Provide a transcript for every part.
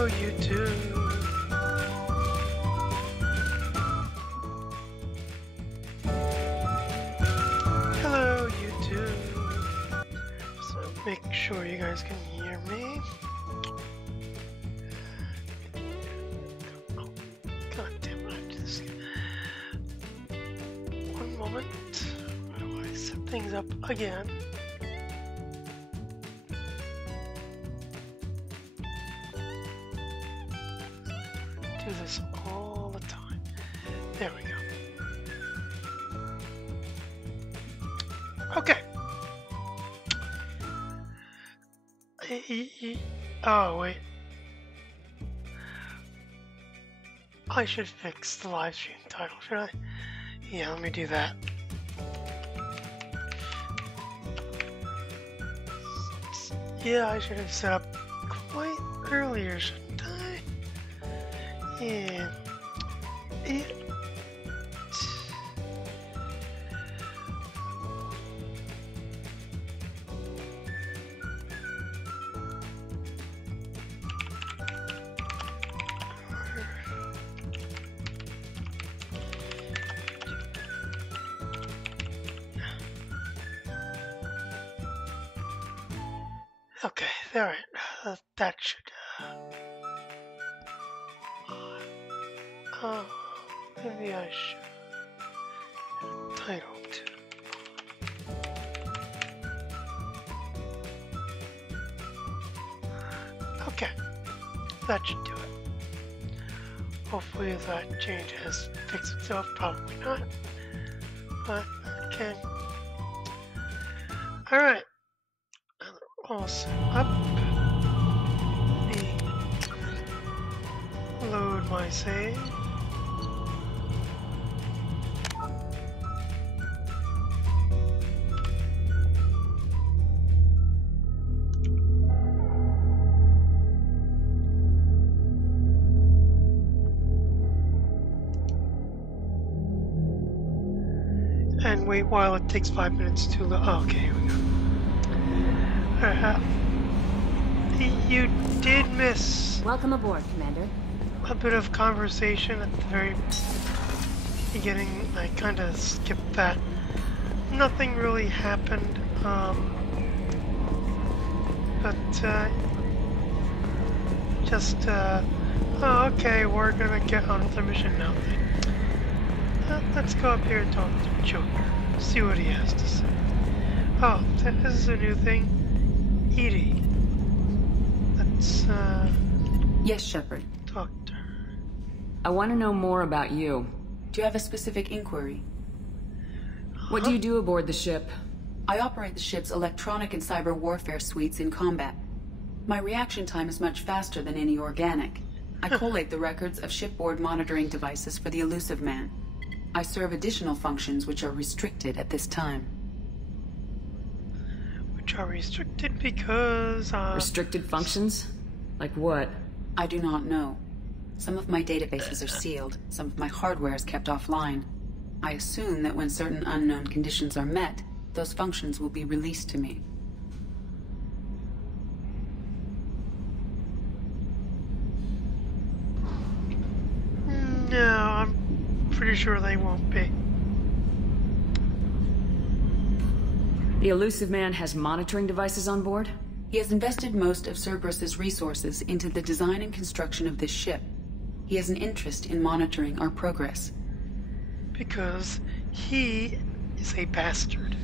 Hello, YouTube. Hello, YouTube. So make sure you guys can hear me. Oh, God damn it, I have to do this again. One moment. How do I set things up again? Do this all the time. There we go. Okay. Oh, wait. I should fix the live stream title, should I? Yeah, let me do that. Yeah, I should have set up quite earlier, shouldn't I? Yeah. Okay, alright, that should, maybe I should title too. Okay, that should do it. Hopefully that change has fixed itself, probably not, but okay. Alright. All set up. Let me load my save. And wait while it takes 5 minutes to load. Oh, okay, here we go. You did miss. Welcome aboard, Commander. A bit of conversation at the very beginning. I kind of skipped that. Nothing really happened. Oh, okay, we're gonna get on with the mission now. Let's go up here and talk to Joker. See what he has to say. Oh, this is a new thing. Edie. Let's, Yes, Shepard. talk to her. I want to know more about you. Do you have a specific inquiry? What do you do aboard the ship? I operate the ship's electronic and cyber warfare suites in combat. My reaction time is much faster than any organic. I collate the records of shipboard monitoring devices for the elusive man. I serve additional functions which are restricted at this time. Which are restricted because, Restricted functions? Like what? I do not know. Some of my databases are sealed, some of my hardware is kept offline. I assume that when certain unknown conditions are met, those functions will be released to me. No, I'm pretty sure they won't be. The elusive man has monitoring devices on board? He has invested most of Cerberus's resources into the design and construction of this ship. He has an interest in monitoring our progress. Because he is a bastard.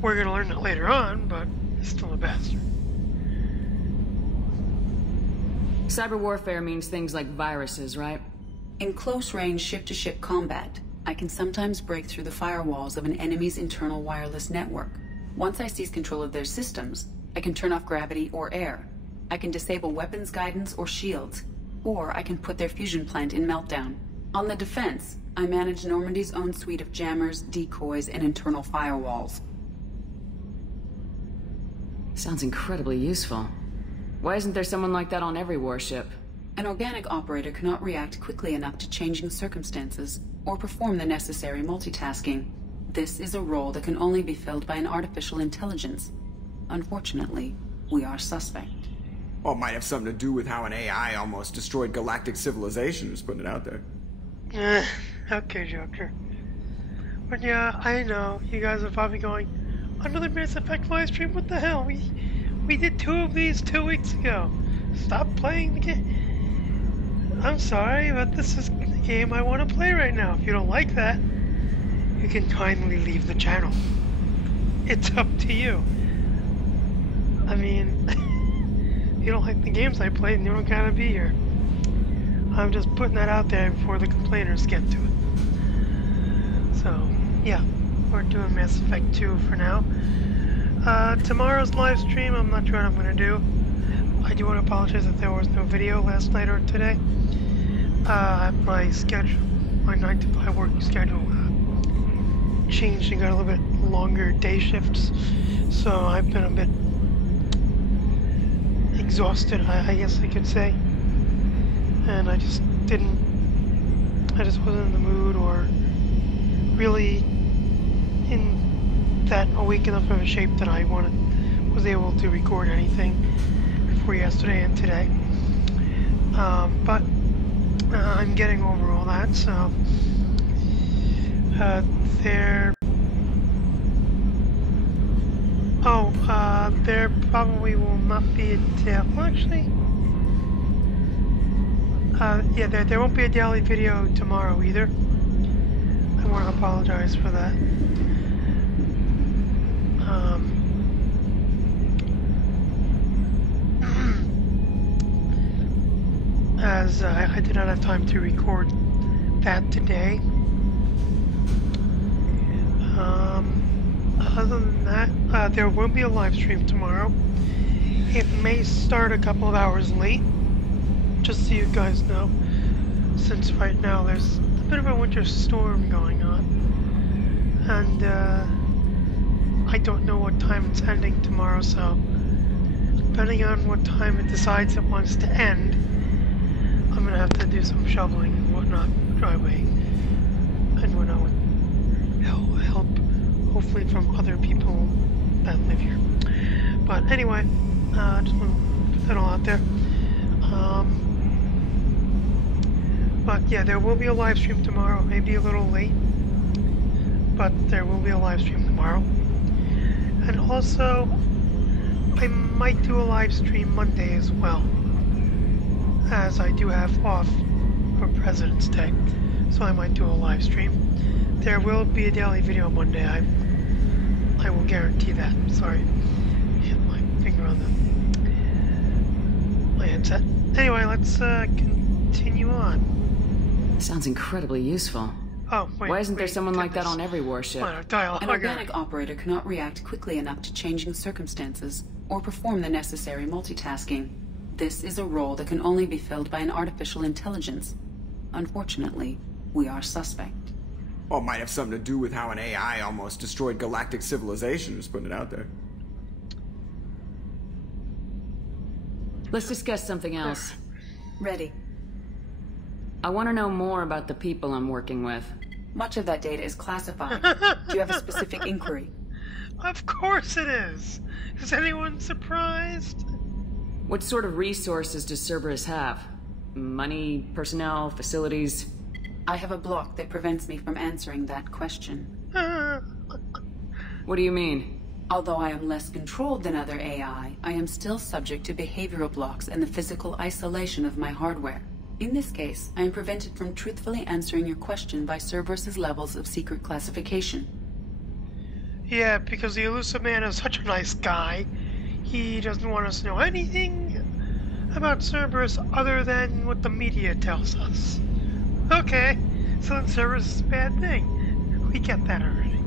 We're gonna learn that later on, but he's still a bastard. Cyber warfare means things like viruses, right? In close-range ship-to-ship combat, I can sometimes break through the firewalls of an enemy's internal wireless network. Once I seize control of their systems, I can turn off gravity or air. I can disable weapons guidance or shields, or I can put their fusion plant in meltdown. On the defense, I manage Normandy's own suite of jammers, decoys, and internal firewalls. Sounds incredibly useful. Why isn't there someone like that on every warship? An organic operator cannot react quickly enough to changing circumstances or perform the necessary multitasking. This is a role that can only be filled by an artificial intelligence. Unfortunately, we are suspect. Well, it might have something to do with how an AI almost destroyed galactic civilization, just putting it out there. Okay, Joker. But yeah, I know, you guys are probably going, another Mass Effect livestream, what the hell? We did 2 of these 2 weeks ago. Stop playing the game. I'm sorry, but this is the game I want to play right now. If you don't like that, you can kindly leave the channel. It's up to you. I mean, if you don't like the games I played, you don't gotta be here. I'm just putting that out there before the complainers get to it. So, yeah, we're doing Mass Effect 2 for now. Tomorrow's live stream, I'm not sure what I'm going to do. I do want to apologize that there was no video last night or today. My schedule, my 9 to 5 work schedule changed and got a little bit longer day shifts. So I've been a bit exhausted, I guess I could say. And I just wasn't in the mood or really in that awake enough of a shape that I was able to record anything before yesterday and today. But I'm getting over all that, so there probably will not be a daily. Well, actually, yeah, there won't be a daily video tomorrow either. I want to apologize for that. As I did not have time to record that today. Other than that, there will be a live stream tomorrow. It may start a couple of hours late, just so you guys know, since right now there's a bit of a winter storm going on, and I don't know what time it's ending tomorrow, so depending on what time it decides it wants to end, I'm gonna have to do some shoveling and whatnot, driveway and whatnot, with help hopefully from other people that live here. But anyway, just want to put that all out there. But yeah, there will be a live stream tomorrow, maybe a little late, but there will be a live stream tomorrow. And also, I might do a live stream Monday as well, as I do have off for President's Day, so I might do a live stream. There will be a daily video Monday, I will guarantee that. Sorry, hit my finger on my headset. Anyway, let's continue on. Sounds incredibly useful. Oh, wait, why isn't there someone like that on every warship? An organic operator cannot react quickly enough to changing circumstances or perform the necessary multitasking. This is a role that can only be filled by an artificial intelligence. Unfortunately, we are suspect. Well, it might have something to do with how an AI almost destroyed galactic civilization, just putting it out there. Let's discuss something else. Ready. I want to know more about the people I'm working with. Much of that data is classified. Do you have a specific inquiry? Of course it is! Is anyone surprised? What sort of resources does Cerberus have? Money, personnel, facilities? I have a block that prevents me from answering that question. What do you mean? Although I am less controlled than other AI, I am still subject to behavioral blocks and the physical isolation of my hardware. In this case, I am prevented from truthfully answering your question by Cerberus's levels of secret classification. Yeah, because the Elusive Man is such a nice guy. He doesn't want us to know anything about Cerberus other than what the media tells us. Okay, so then Cerberus is a bad thing. We get that already.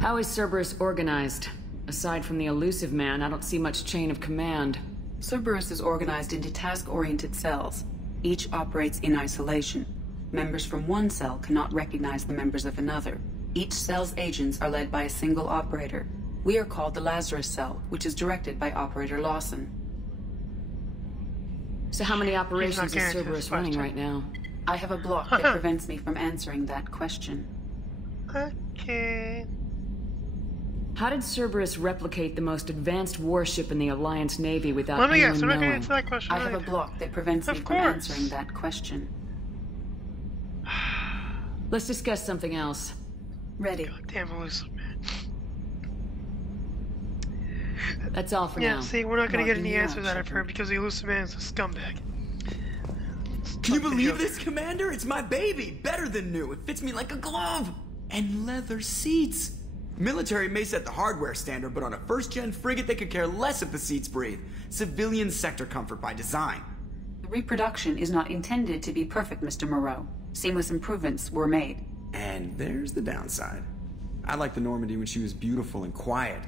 How is Cerberus organized? Aside from the Elusive Man, I don't see much chain of command. Cerberus is organized into task-oriented cells. Each operates in isolation. Members from one cell cannot recognize the members of another. Each cell's agents are led by a single operator. We are called the Lazarus Cell, which is directed by Operator Lawson. So how many operations is Cerberus running right now? I have a block that prevents me from answering that question. Okay. How did Cerberus replicate the most advanced warship in the Alliance Navy without Let me anyone guess, I'm not going to knowing? answer that question. I have a block that prevents me Of from course. answering that question. Let's discuss something else. Ready. Goddamn elusive man. That's all for Yeah, now. see, we're not going to get Marking any you out, answers out of her Shepard. because the elusive man is a scumbag. Can you Fucking believe joke. this, Commander? It's my baby. Better than new. It fits me like a glove. And leather seats. Military may set the hardware standard, but on a first-gen frigate, they could care less if the seats breathe. Civilian sector comfort by design. The reproduction is not intended to be perfect, Mr. Moreau. Seamless improvements were made. And there's the downside. I liked the Normandy when she was beautiful and quiet.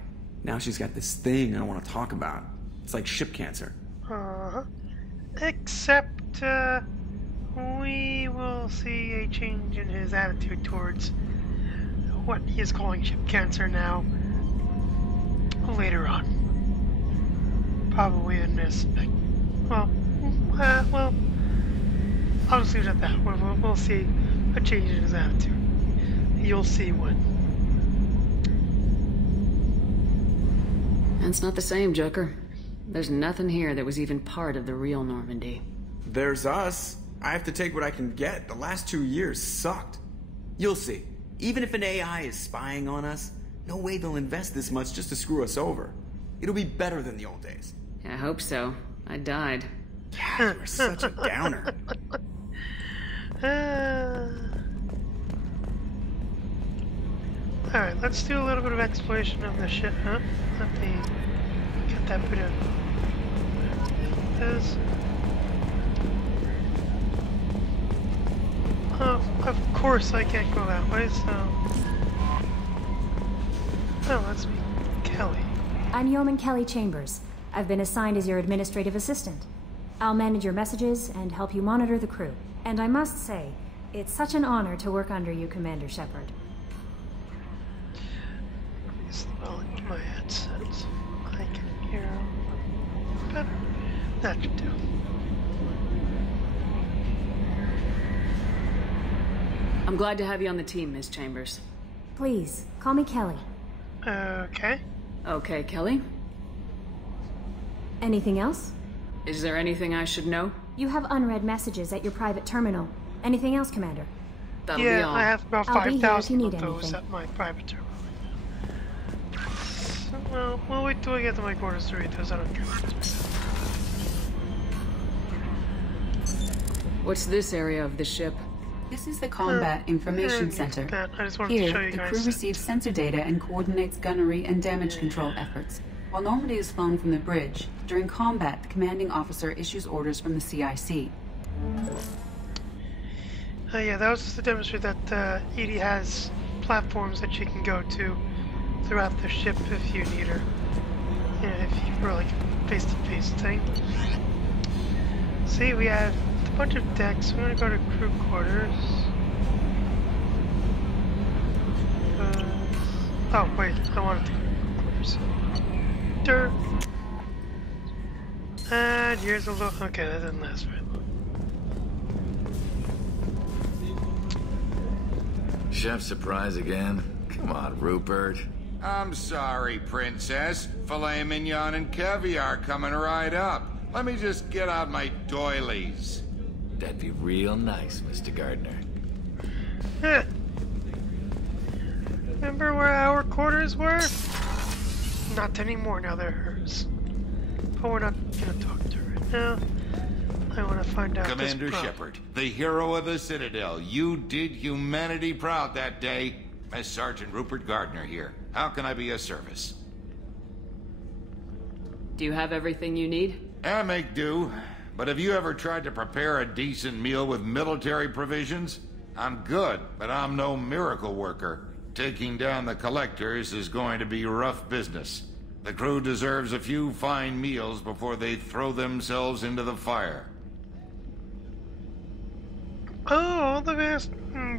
Now she's got this thing I want to talk about. It's like ship cancer. Uh-huh. Except, we will see a change in his attitude towards what he is calling ship cancer now later on. Probably in this. Well, I'll just leave it at that. We'll see a change in his attitude. You'll see when. That's not the same, Joker. There's nothing here that was even part of the real Normandy. There's us. I have to take what I can get. The last 2 years sucked. You'll see. Even if an AI is spying on us, no way they'll invest this much just to screw us over. It'll be better than the old days. I hope so. I died. God, you're such a downer. Alright, let's do a little bit of exploration of the ship, huh? Let me get that bit of this. Oh, of course I can't go that way, so... Oh, let's meet Kelly. I'm Yeoman Kelly Chambers. I've been assigned as your administrative assistant. I'll manage your messages and help you monitor the crew. And I must say, it's such an honor to work under you, Commander Shepard. Well, my headsets. I can hear him better. That should do. I'm glad to have you on the team, Miss Chambers. Please, call me Kelly. Okay. Okay, Kelly. Anything else? Is there anything I should know? You have unread messages at your private terminal. Anything else, Commander? That'll be Yeah, all. I have about I'll be here if you 5,000 need of those anything. at my private terminal. Well, we'll wait till I get to my quarters to read those. I don't care. What's this area of the ship? This is the Combat Information Center. I just wanted to show Here, you the guys. crew receives sensor data and coordinates gunnery and damage control efforts. While Normandy is flown from the bridge, during combat, the commanding officer issues orders from the CIC. Yeah, that was just to demonstrate that Edie has platforms that she can go to throughout the ship if you need her. You know, if you were like a face-to-face thing. See, we have a bunch of decks. We're gonna go to crew quarters. Oh wait, I wanted to go to crew quarters. Dirt. And here's a look. Okay, that didn't last very long. Chef surprise again? Come on, Rupert. I'm sorry, Princess. Filet mignon and caviar coming right up. Let me just get out my doilies. That'd be real nice, Mr. Gardner. Heh. Remember where our quarters were? Not anymore, now they're hers. But we're not gonna talk to her right now. I want to find out Commander this problem. Shepard, the hero of the Citadel. You did humanity proud that day. Miss Sergeant Rupert Gardner here. How can I be of service? Do you have everything you need? I make do. But have you ever tried to prepare a decent meal with military provisions? I'm good, but I'm no miracle worker. Taking down the collectors is going to be rough business. The crew deserves a few fine meals before they throw themselves into the fire. Oh, all the vast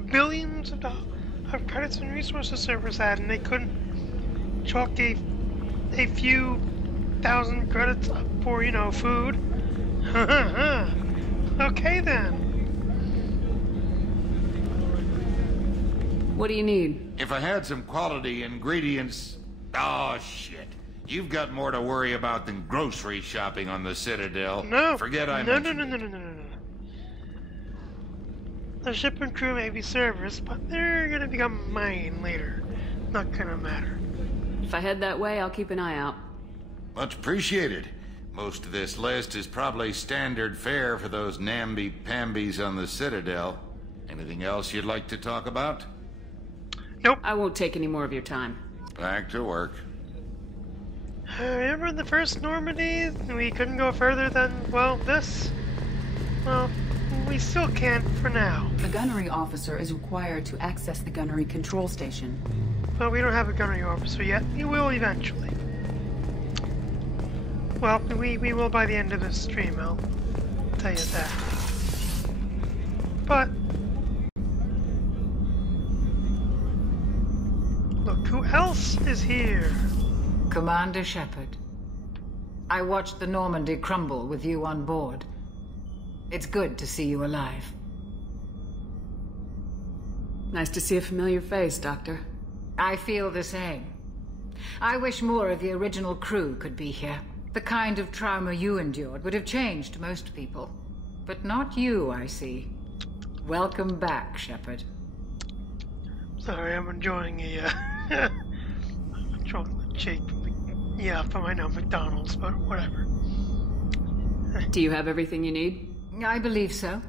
billions of dollars of credits and resources servers had, and they couldn't chalk a few thousand credits up for, you know, food. Okay then. What do you need? If I had some quality ingredients, Oh, shit. You've got more to worry about than grocery shopping on the Citadel. No. Forget I no, mentioned no, no, no, no, no, no. The ship and crew may be Cerberus, but they're gonna become mine later. Not gonna matter. If I head that way, I'll keep an eye out. Much appreciated. Most of this list is probably standard fare for those namby-pambies on the Citadel. Anything else you'd like to talk about? Nope. I won't take any more of your time. Back to work. Remember the first Normandy? We couldn't go further than, well, this? Well, we still can't for now. The gunnery officer is required to access the gunnery control station. But we don't have a gunnery officer yet. We will eventually. Well, we will by the end of this stream, I'll tell you that. But look who else is here. Commander Shepard. I watched the Normandy crumble with you on board. It's good to see you alive. Nice to see a familiar face, Doctor. I feel the same. I wish more of the original crew could be here. The kind of trauma you endured would have changed most people. But not you, I see. Welcome back, Shepard. Sorry, I'm enjoying a chocolate shake. Yeah, from I know McDonald's, but whatever. Do you have everything you need? I believe so.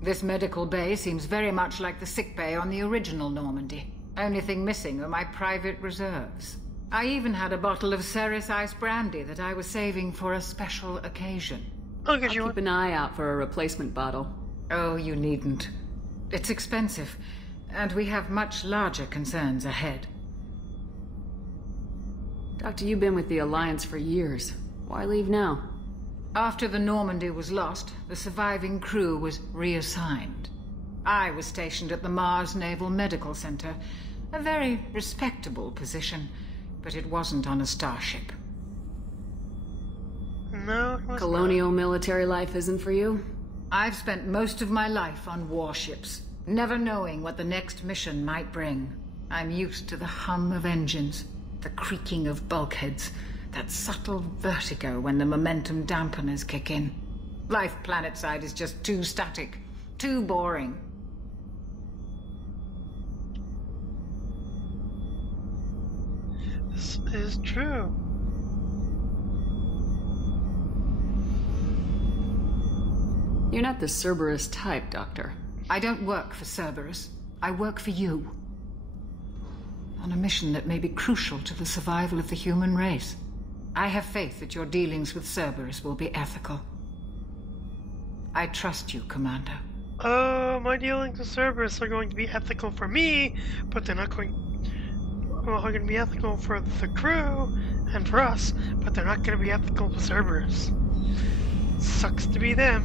This medical bay seems very much like the sick bay on the original Normandy. Only thing missing are my private reserves. I even had a bottle of Ceres Ice brandy that I was saving for a special occasion. I'll get you Keep an eye out for a replacement bottle. Oh, you needn't. It's expensive, and we have much larger concerns ahead. Doctor, you've been with the Alliance for years. Why leave now? After the Normandy was lost, the surviving crew was reassigned. I was stationed at the Mars Naval Medical Center, a very respectable position, but it wasn't on a starship. No, it was Colonial military life isn't for you? I've spent most of my life on warships, never knowing what the next mission might bring. I'm used to the hum of engines, the creaking of bulkheads, that subtle vertigo when the momentum dampeners kick in. Life planetside is just too static, too boring. This is true. You're not the Cerberus type, Doctor. I don't work for Cerberus. I work for you. On a mission that may be crucial to the survival of the human race. I have faith that your dealings with Cerberus will be ethical. I trust you, Commander. My dealings with Cerberus are going to be ethical for me, but they're not going... Well, they're going to be ethical for the crew and for us, but they're not going to be ethical for Cerberus. Sucks to be them.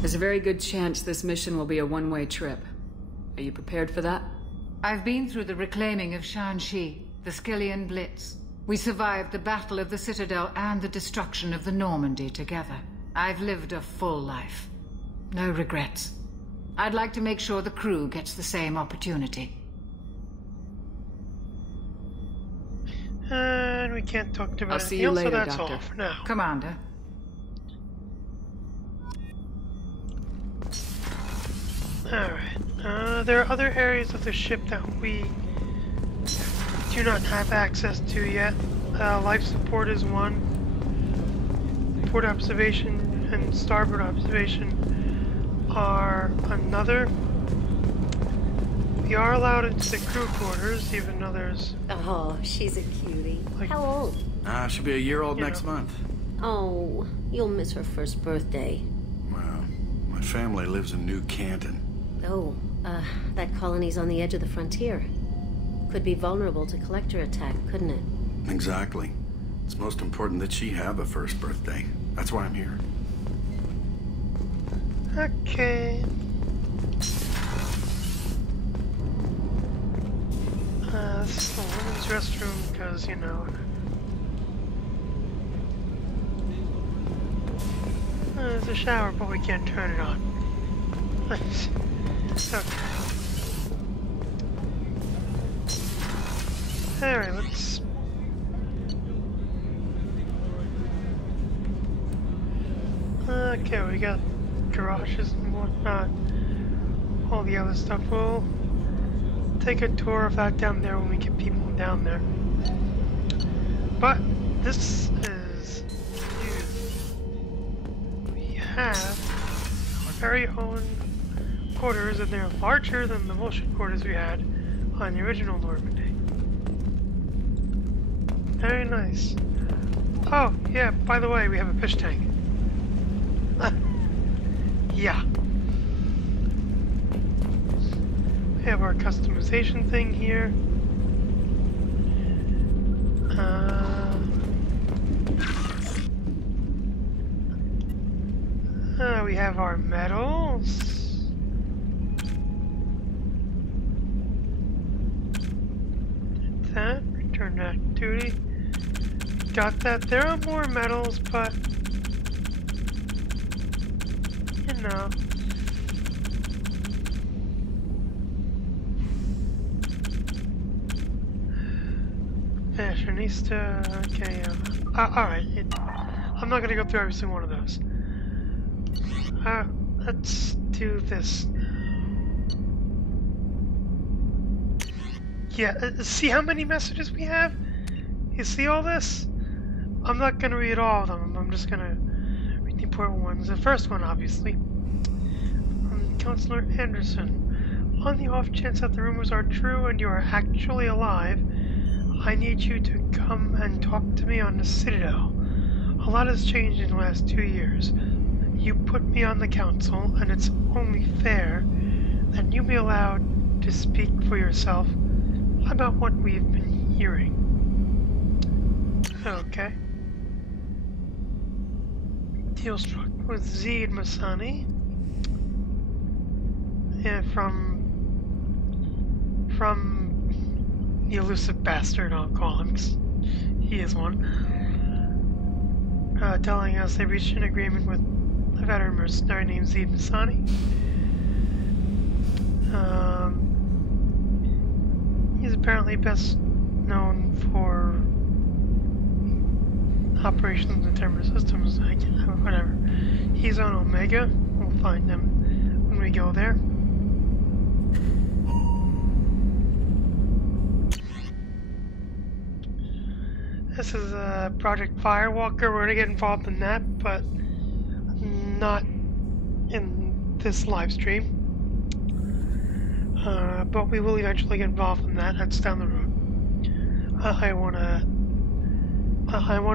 There's a very good chance this mission will be a one-way trip. Are you prepared for that? I've been through the reclaiming of Shanxi, the Skyllian Blitz. We survived the Battle of the Citadel and the destruction of the Normandy together. I've lived a full life. No regrets. I'd like to make sure the crew gets the same opportunity. And we can't talk about I'll see anything you else, later, so that's Doctor. all for now. Commander. Alright, there are other areas of the ship that we do not have access to yet. Life support is one. Port observation and starboard observation are another. We are allowed into the crew quarters, even though there's... Oh, she's a cutie. Like- How old? She'll be a year old You next know. month. Oh, you'll miss her first birthday. Well, my family lives in New Canton. Oh, that colony's on the edge of the frontier. Could be vulnerable to collector attack, couldn't it? Exactly. It's most important that she have a first birthday. That's why I'm here. Okay. This is the women's restroom, because, you know... There's a shower, but we can't turn it on. Okay. Alright, let's... Okay, we got garages and whatnot. All the other stuff. We'll take a tour of that down there when we get people down there. But this is new. We have our very own quarters, and they're larger than the bullshit quarters we had on the original Normandy. Very nice. Oh, yeah, by the way, we have a fish tank. Yeah. We have our customization thing here. We have our medals. Did that. Return to activity. Got that. There are more medals, but you know. Fashionista. Okay, alright. I'm not gonna go through every single one of those. Let's do this. Yeah, see how many messages we have? You see all this? I'm not gonna read all of them. I'm just gonna read the important ones. The first one, obviously, from Counselor Anderson. On the off chance that the rumors are true and you are actually alive, I need you to come and talk to me on the Citadel. A lot has changed in the last 2 years. You put me on the council, and it's only fair that you be allowed to speak for yourself about what we've been hearing. Okay. Deal struck with Zeed Masani. And from the elusive bastard, I'll call him, 'cause he is one. Telling us they reached an agreement with a veteran mercenary named Zeed Masani. He's apparently best known for operations in terminal systems, whatever. He's on Omega. We'll find him when we go there. This is Project Firewalker. We're gonna get involved in that, but not in this live stream. But we will eventually get involved in that. That's down the road. I wanna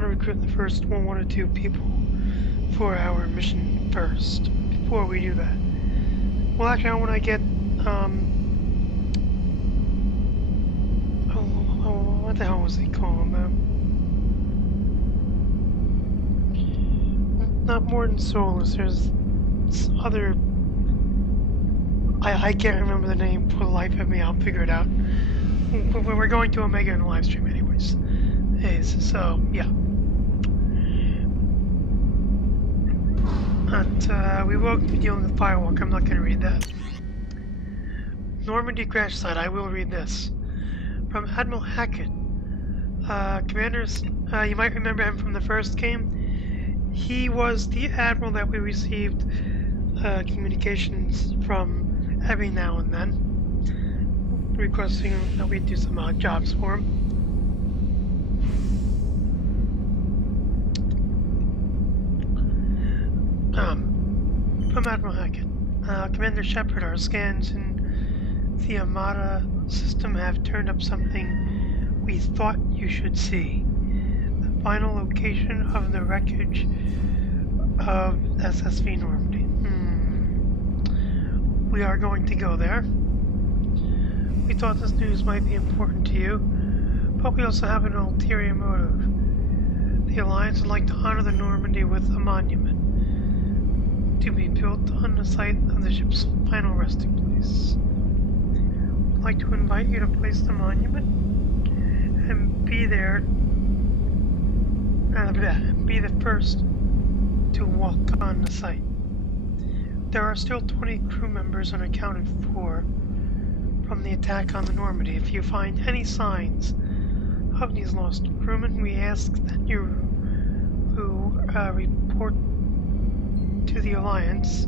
recruit the first one or two people for our mission first before we do that. Well, actually, I want to get what the hell was he calling them? Not more than Solus. There's other. I can't remember the name for the life of me. I'll figure it out. We're going to Omega in the live stream, anyways. So yeah. But we will be dealing with Firewalk. I'm not going to read that. Normandy crash site. I will read this from Admiral Hackett. Commanders, you might remember him from the first game. He was the admiral that we received communications from every now and then, requesting that we do some odd jobs for him. From Admiral Hackett. Commander Shepard, our scans in the Armada system have turned up something we thought you should see. The final location of the wreckage of SSV Normandy. We are going to go there. We thought this news might be important to you, but we also have an ulterior motive. The Alliance would like to honor the Normandy with a monument to be built on the site of the ship's final resting place. We'd like to invite you to place the monument and be there, be the first to walk on the site. There are still 20 crew members unaccounted for from the attack on the Normandy. If you find any signs of these lost crewmen, we ask that you who report to the Alliance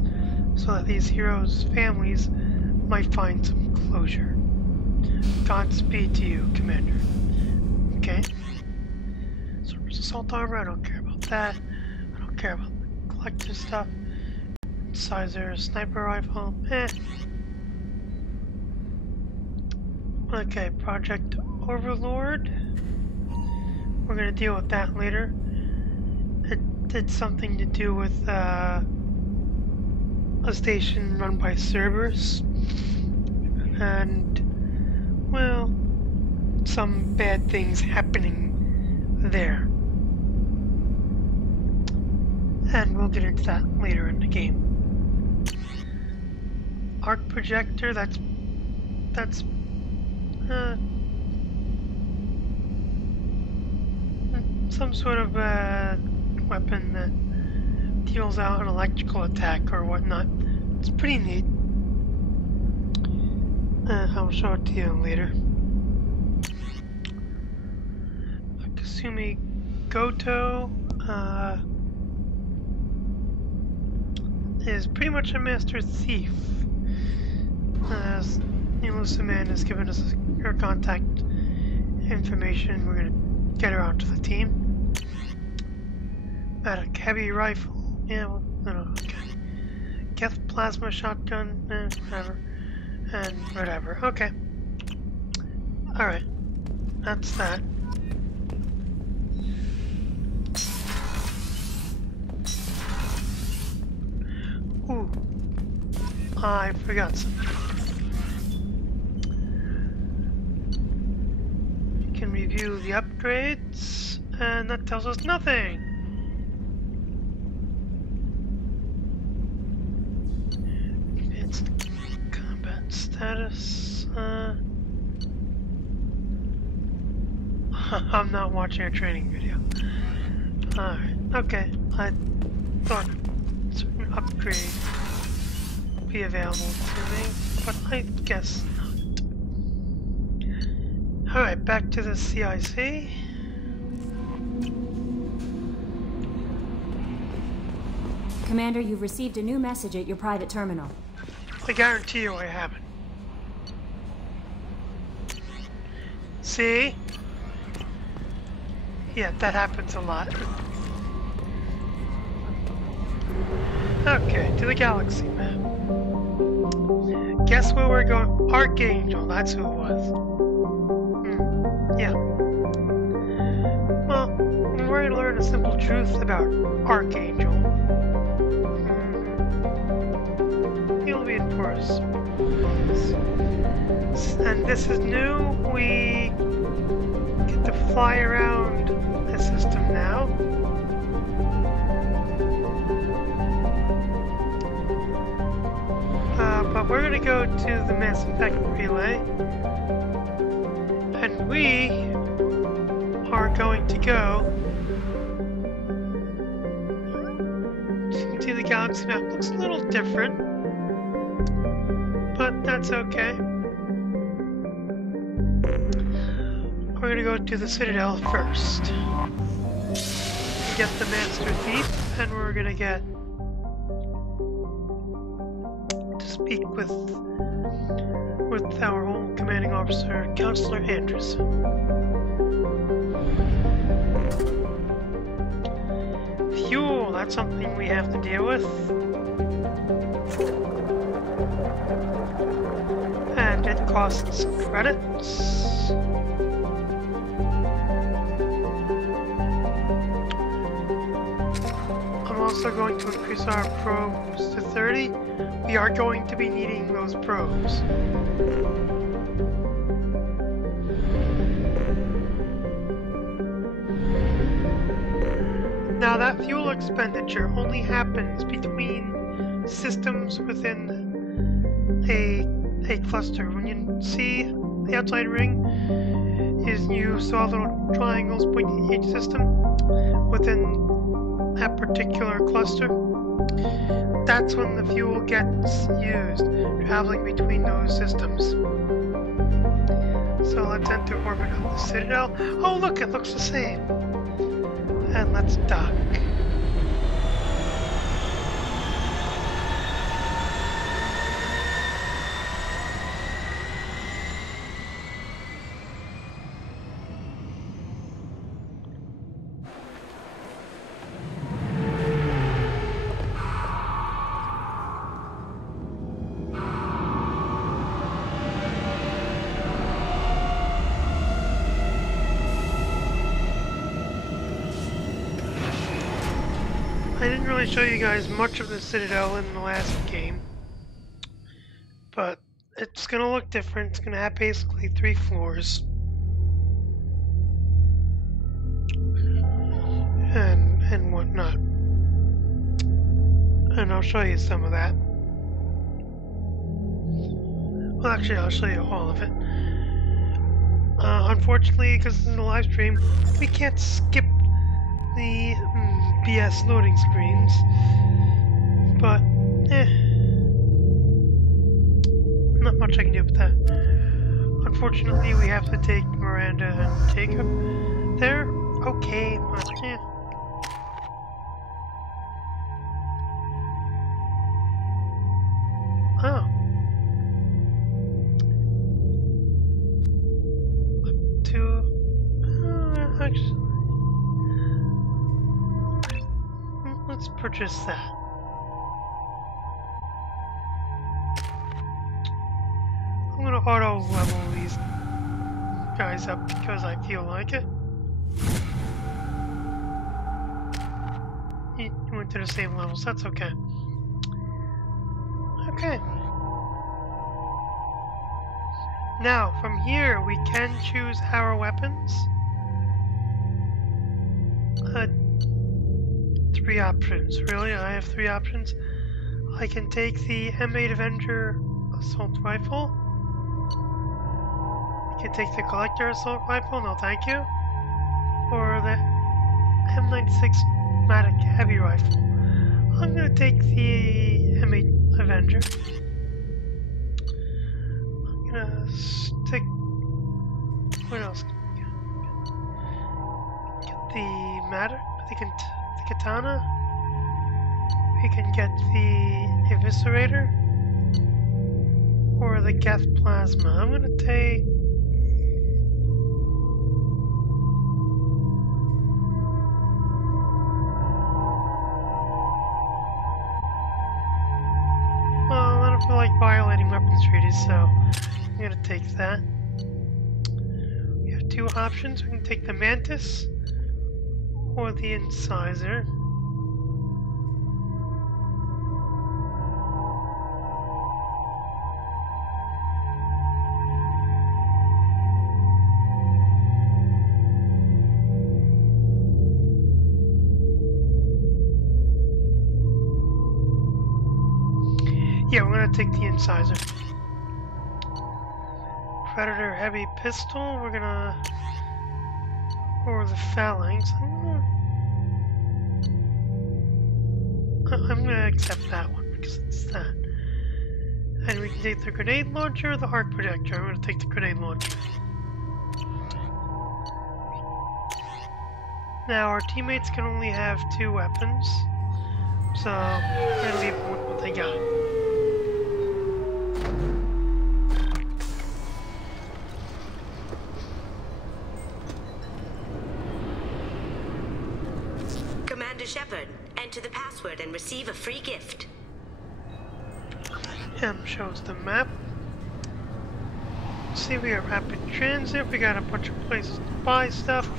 so that these heroes' families might find some closure. Godspeed to you, Commander. Okay. Surface assault armor, I don't care about that. I don't care about the collective stuff. Sizer sniper rifle, Okay, Project Overlord. We're gonna deal with that later. It did something to do with a station run by Cerberus. And, well, some bad things happening there. And we'll get into that later in the game. Arc projector, that's some sort of weapon that deals out an electrical attack or whatnot. It's pretty neat. I'll show it to you later. Kasumi Goto is pretty much a master thief. Elusive Man has given us her contact information. We're gonna get her onto the team. Medic heavy rifle. Yeah, well, no, okay. Geth plasma shotgun. Whatever. And whatever. Okay. Alright. That's that. Ooh. I forgot something. You can review the upgrades, and that tells us nothing. Advanced combat status. I'm not watching a training video. Alright, okay. I thought certain upgrades would be available to me, but I guess not. Alright, back to the CIC. Commander, you've received a new message at your private terminal. I guarantee you I haven't. See? Yeah, that happens a lot. Okay, to the galaxy map. Guess where we're going? Archangel, that's who it was. Yeah. Well, we're going to learn a simple truth about Archangel. He'll be in force. And this is new. We get to fly around the system now. But we're going to go to the Mass Effect relay. And we are going to go to the galaxy map. Looks a little different, but that's okay. We're going to go to the Citadel first. Get the Master Thief, and we're going to get to speak with our old commanding officer, Counselor Anderson. Fuel, that's something we have to deal with. And it costs credits. I'm also going to increase our probes to 30. We are going to be needing those probes. Now that fuel expenditure only happens between systems within a cluster. When you see the outside ring, you saw little triangles pointing to each system within that particular cluster. That's when the fuel gets used, traveling between those systems. So let's enter orbit of the Citadel. Oh look, it looks the same. And let's dock. I didn't really show you guys much of the Citadel in the last game, but it's gonna look different. It's gonna have basically 3 floors, and whatnot, and I'll show you some of that. Well, actually, I'll show you all of it. Unfortunately, because this is a live stream, we can't skip the BS loading screens, but not much I can do with that. Unfortunately, we have to take Miranda and Jacob there. Okay, but oh. Up to actually. Let's purchase that. I'm gonna auto level these guys up because I feel like it. You went to the same levels, that's okay. Okay. Now, from here, we can choose our weapons. 3 options. Really? I have 3 options. I can take the M8 Avenger Assault Rifle. I can take the Collector Assault Rifle, no thank you. Or the M96 Matic Heavy Rifle. I'm gonna take the M8 Avenger. I'm gonna stick... What else can we get? Get the Matic, the Katana. We can get the Eviscerator. Or the Geth Plasma. I'm gonna take... Well, I don't feel like violating weapons treaties, so I'm gonna take that. We have 2 options. We can take the Mantis or the Incisor. Yeah, we're gonna take the Incisor. Predator Heavy Pistol, we're gonna... Or the Phalanx. I'm gonna accept that one because it's that. And we can take the Grenade Launcher or the Arc Projector. I'm gonna take the Grenade Launcher. Now, our teammates can only have 2 weapons. So, we're gonna leave them with what they got. Shepard, enter the password and receive a free gift. M shows the map. See, we got rapid transit. We got a bunch of places to buy stuff.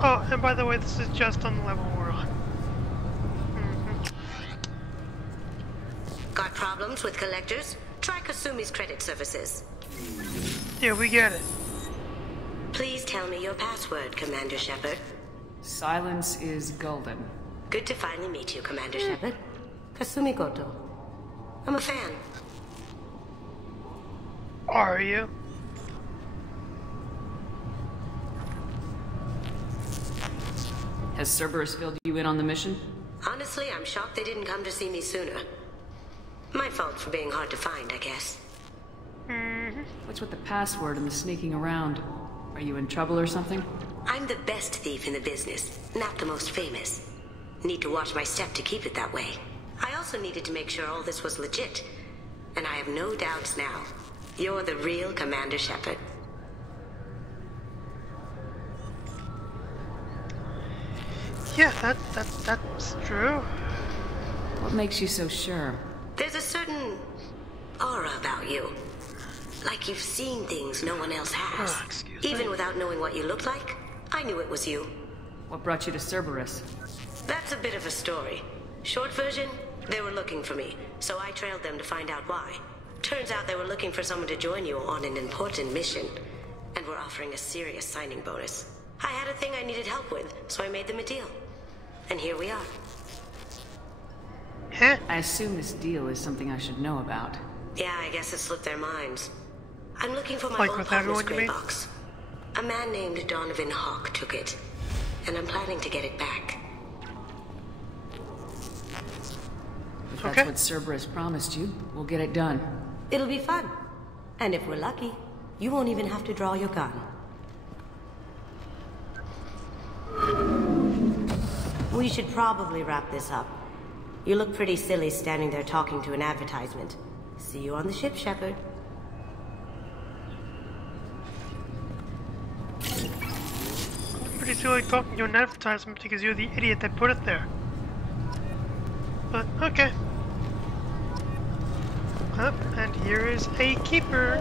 Oh, and by the way, this is just on the level we're on. Got problems with collectors? Try Kasumi's credit services. Yeah, we get it. Please tell me your password, Commander Shepard. Silence is golden. Good to finally meet you, Commander Shepard. Kasumi Goto. I'm a fan. Are you? Has Cerberus filled you in on the mission? Honestly, I'm shocked they didn't come to see me sooner. My fault for being hard to find, I guess. Mm-hmm. What's with the password and the sneaking around? Are you in trouble or something? I'm the best thief in the business, not the most famous. Need to watch my step to keep it that way. I also needed to make sure all this was legit. And I have no doubts now. You're the real Commander Shepard. Yeah, that's true. What makes you so sure? There's a certain aura about you. Like you've seen things no one else has. Even without knowing what you looked like, I knew it was you. What brought you to Cerberus? That's a bit of a story. Short version, they were looking for me, so I trailed them to find out why. Turns out they were looking for someone to join you on an important mission, and were offering a serious signing bonus. I had a thing I needed help with, so I made them a deal. And here we are. I assume this deal is something I should know about. Yeah, I guess it slipped their minds. I'm looking for my Like old with partner's everyone, you gray mean? box. A man named Donovan Hawk took it, and I'm planning to get it back. If that's what Cerberus promised you, we'll get it done. It'll be fun. And if we're lucky, you won't even have to draw your gun. We should probably wrap this up. You look pretty silly standing there talking to an advertisement. See you on the ship, Shepard. Pretty silly talking to an advertisement because you're the idiot that put it there. But, okay. And here is a keeper.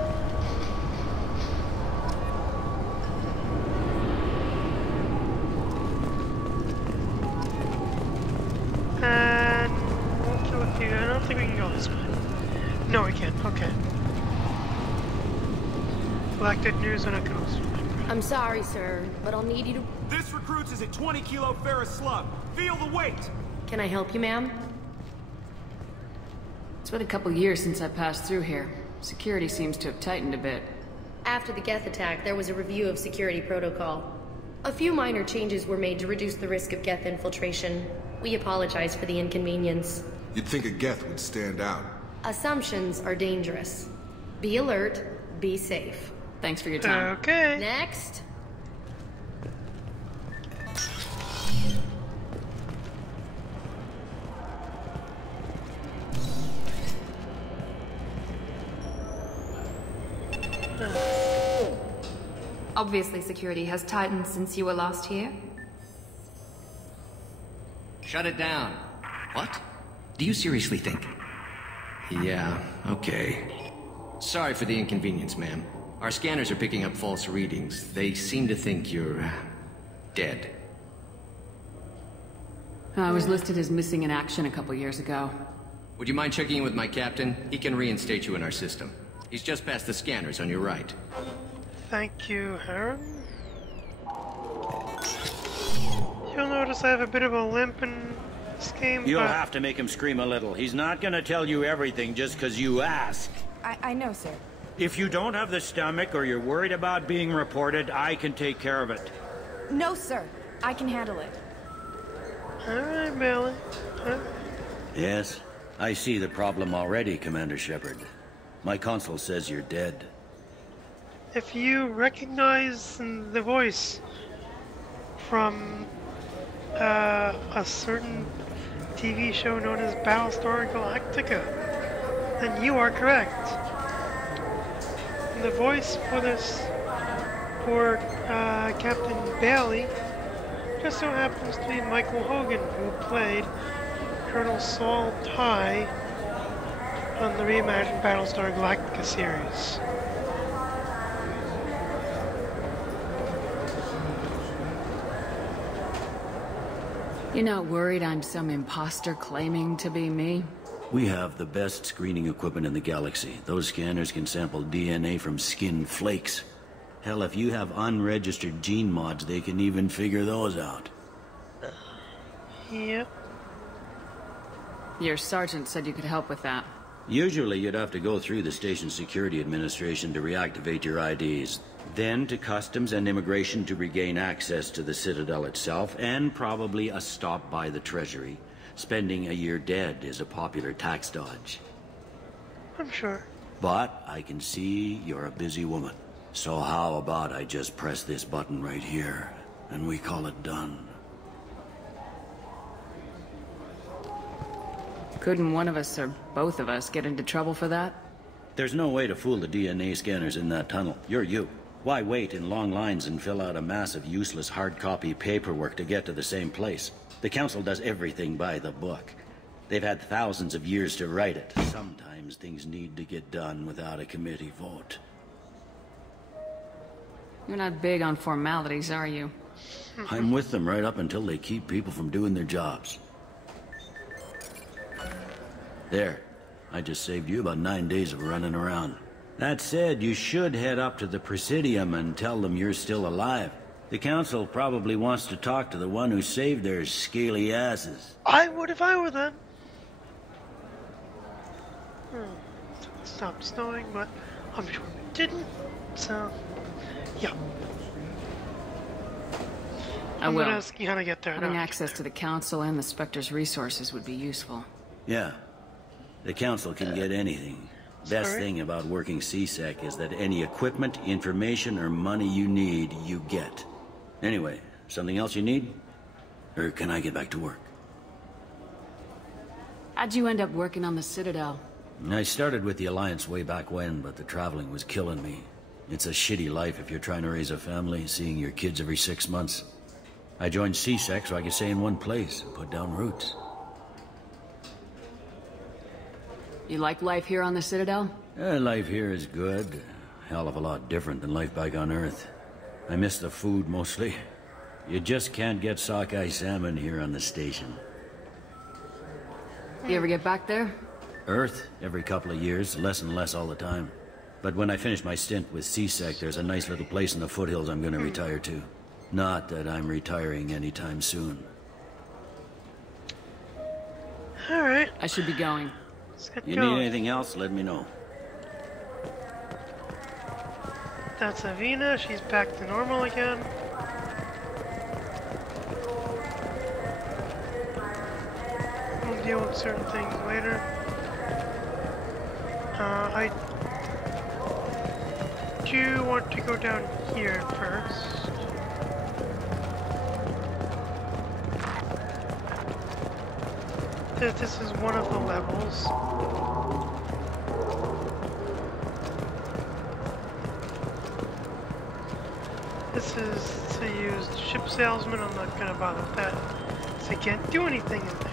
And what's with you? I don't think we can go this way. No, we can't. Okay. Collected news when it goes. I'm sorry, sir, but I'll need you to... This recruits is a 20-kilo ferrous slug. Feel the weight! Can I help you, ma'am? It's been a couple years since I passed through here. Security seems to have tightened a bit. After the Geth attack, there was a review of security protocol. A few minor changes were made to reduce the risk of Geth infiltration. We apologize for the inconvenience. You'd think a Geth would stand out. Assumptions are dangerous. Be alert, be safe. Thanks for your time. Okay. Next. Obviously, security has tightened since you were last here. Shut it down. What? Do you seriously think? Yeah, okay. Sorry for the inconvenience, ma'am. Our scanners are picking up false readings. They seem to think you're... dead. I was listed as missing in action a couple years ago. Would you mind checking in with my captain? He can reinstate you in our system. He's just past the scanners on your right. Thank you, Harem. You'll notice I have a bit of a limp in this game. You'll have to make him scream a little. He's not gonna tell you everything just because you ask. I know, sir. If you don't have the stomach or you're worried about being reported, I can take care of it. No, sir. I can handle it. Alright, Billy. Yes, I see the problem already, Commander Shepard. My console says you're dead. If you recognize the voice from a certain TV show known as Battlestar Galactica, then you are correct. And the voice for this, for Captain Bailey, just so happens to be Michael Hogan, who played Colonel Saul Tigh on the reimagined Battlestar Galactica series. You're not worried I'm some imposter claiming to be me? We have the best screening equipment in the galaxy. Those scanners can sample DNA from skin flakes. Hell, if you have unregistered gene mods, they can even figure those out. Yep. Your sergeant said you could help with that. Usually you'd have to go through the station security administration to reactivate your IDs. Then to customs and immigration to regain access to the Citadel itself, and probably a stop by the Treasury. Spending a year dead is a popular tax dodge. I'm sure. But I can see you're a busy woman. So how about I just press this button right here, and we call it done? Couldn't one of us or both of us get into trouble for that? There's no way to fool the DNA scanners in that tunnel. You're you. Why wait in long lines and fill out a massive useless hard copy paperwork to get to the same place? The Council does everything by the book. They've had thousands of years to write it. Sometimes things need to get done without a committee vote. You're not big on formalities, are you? I'm with them right up until they keep people from doing their jobs. There. I just saved you about 9 days of running around. That said, you should head up to the Presidium and tell them you're still alive. The Council probably wants to talk to the one who saved their scaly asses. I would if I were them. It stopped snowing, but I'm sure it didn't. So, yeah. I'm gonna ask you how to get there. Having access to the Council and the Spectre's resources would be useful. Yeah. The Council can get anything. Best thing about working CSEC is that any equipment, information, or money you need, you get. Anyway, something else you need? Or can I get back to work? How'd you end up working on the Citadel? I started with the Alliance way back when, but the traveling was killing me. It's a shitty life if you're trying to raise a family, seeing your kids every 6 months. I joined CSEC so I could stay in one place and put down roots. You like life here on the Citadel? Life here is good. Hell of a lot different than life back on Earth. I miss the food mostly. You just can't get sockeye salmon here on the station. You ever get back there? Earth, every couple of years, less and less all the time. But when I finish my stint with CSEC, there's a nice little place in the foothills I'm gonna retire to. Not that I'm retiring anytime soon. Alright. I should be going. You need anything else, let me know. That's Avina, she's back to normal again. We'll deal with certain things later. I do want to go down here first. This is one of the levels. This is to use ship salesman. I'm not gonna bother with that. So I can't do anything in there.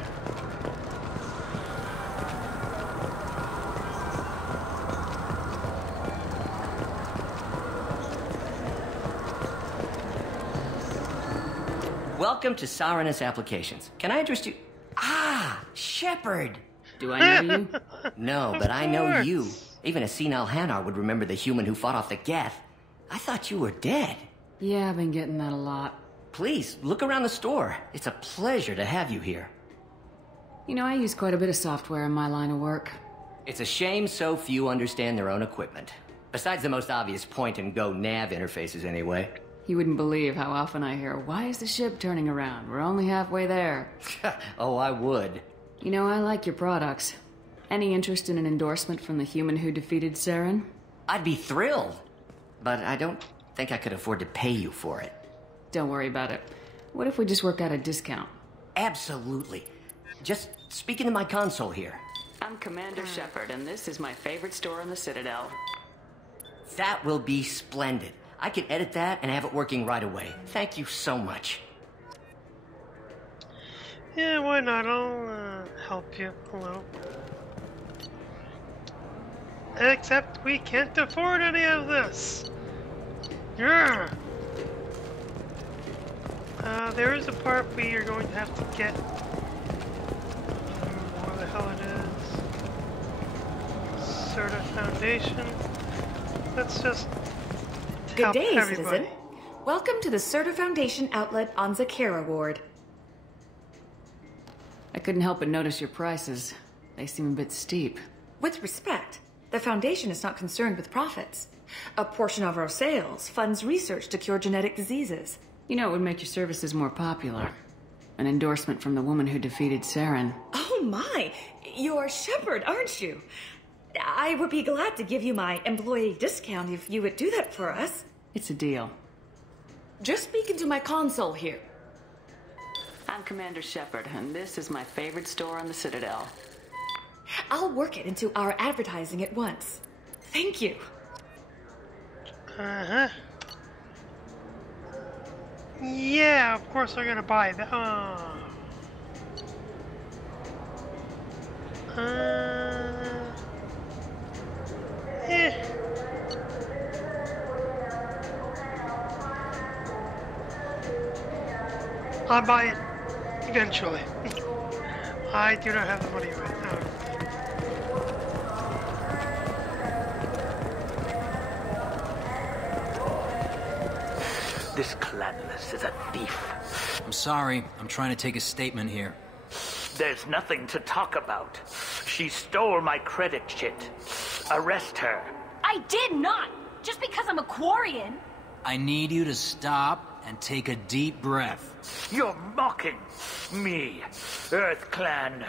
Welcome to Saranus Applications. Can I interest you? Ah, Shepard! Do I know you? No, but I know you. Even a senile Hanar would remember the human who fought off the Geth. I thought you were dead. Yeah, I've been getting that a lot. Please, look around the store. It's a pleasure to have you here. You know, I use quite a bit of software in my line of work. It's a shame so few understand their own equipment. Besides the most obvious point-and-go nav interfaces, anyway. You wouldn't believe how often I hear, "Why is the ship turning around? We're only halfway there." Oh, I would. You know, I like your products. Any interest in an endorsement from the human who defeated Saren? I'd be thrilled. But I don't think I could afford to pay you for it. Don't worry about it. What if we just work out a discount? Absolutely. Just speak into my console here. I'm Commander Shepard, and this is my favorite store in the Citadel. That will be splendid. I can edit that and have it working right away. Thank you so much. Yeah, why not? I'll help you a little. Except we can't afford any of this. Yeah. There is a part we are going to have to get. Where the hell it is? Sort of foundation. Let's just. Good day, everybody. citizen. Welcome to the Serta Foundation outlet on Zakera Ward. I couldn't help but notice your prices. They seem a bit steep. With respect, the Foundation is not concerned with profits. A portion of our sales funds research to cure genetic diseases. You know, it would make your services more popular. An endorsement from the woman who defeated Saren. Oh my! You're Shepard, aren't you? I would be glad to give you my employee discount if you would do that for us. It's a deal. Just speak into my console here. I'm Commander Shepard, and this is my favorite store on the Citadel. I'll work it into our advertising at once. Thank you. Uh-huh. Yeah, of course we're gonna buy that. I'll buy it eventually. I do not have the money right now. This Clanless is a thief. I'm sorry. I'm trying to take a statement here. There's nothing to talk about. She stole my credit chit. Arrest her. I did not! Just because I'm a Quarian. I need you to stop and take a deep breath. You're mocking me, Earth Clan.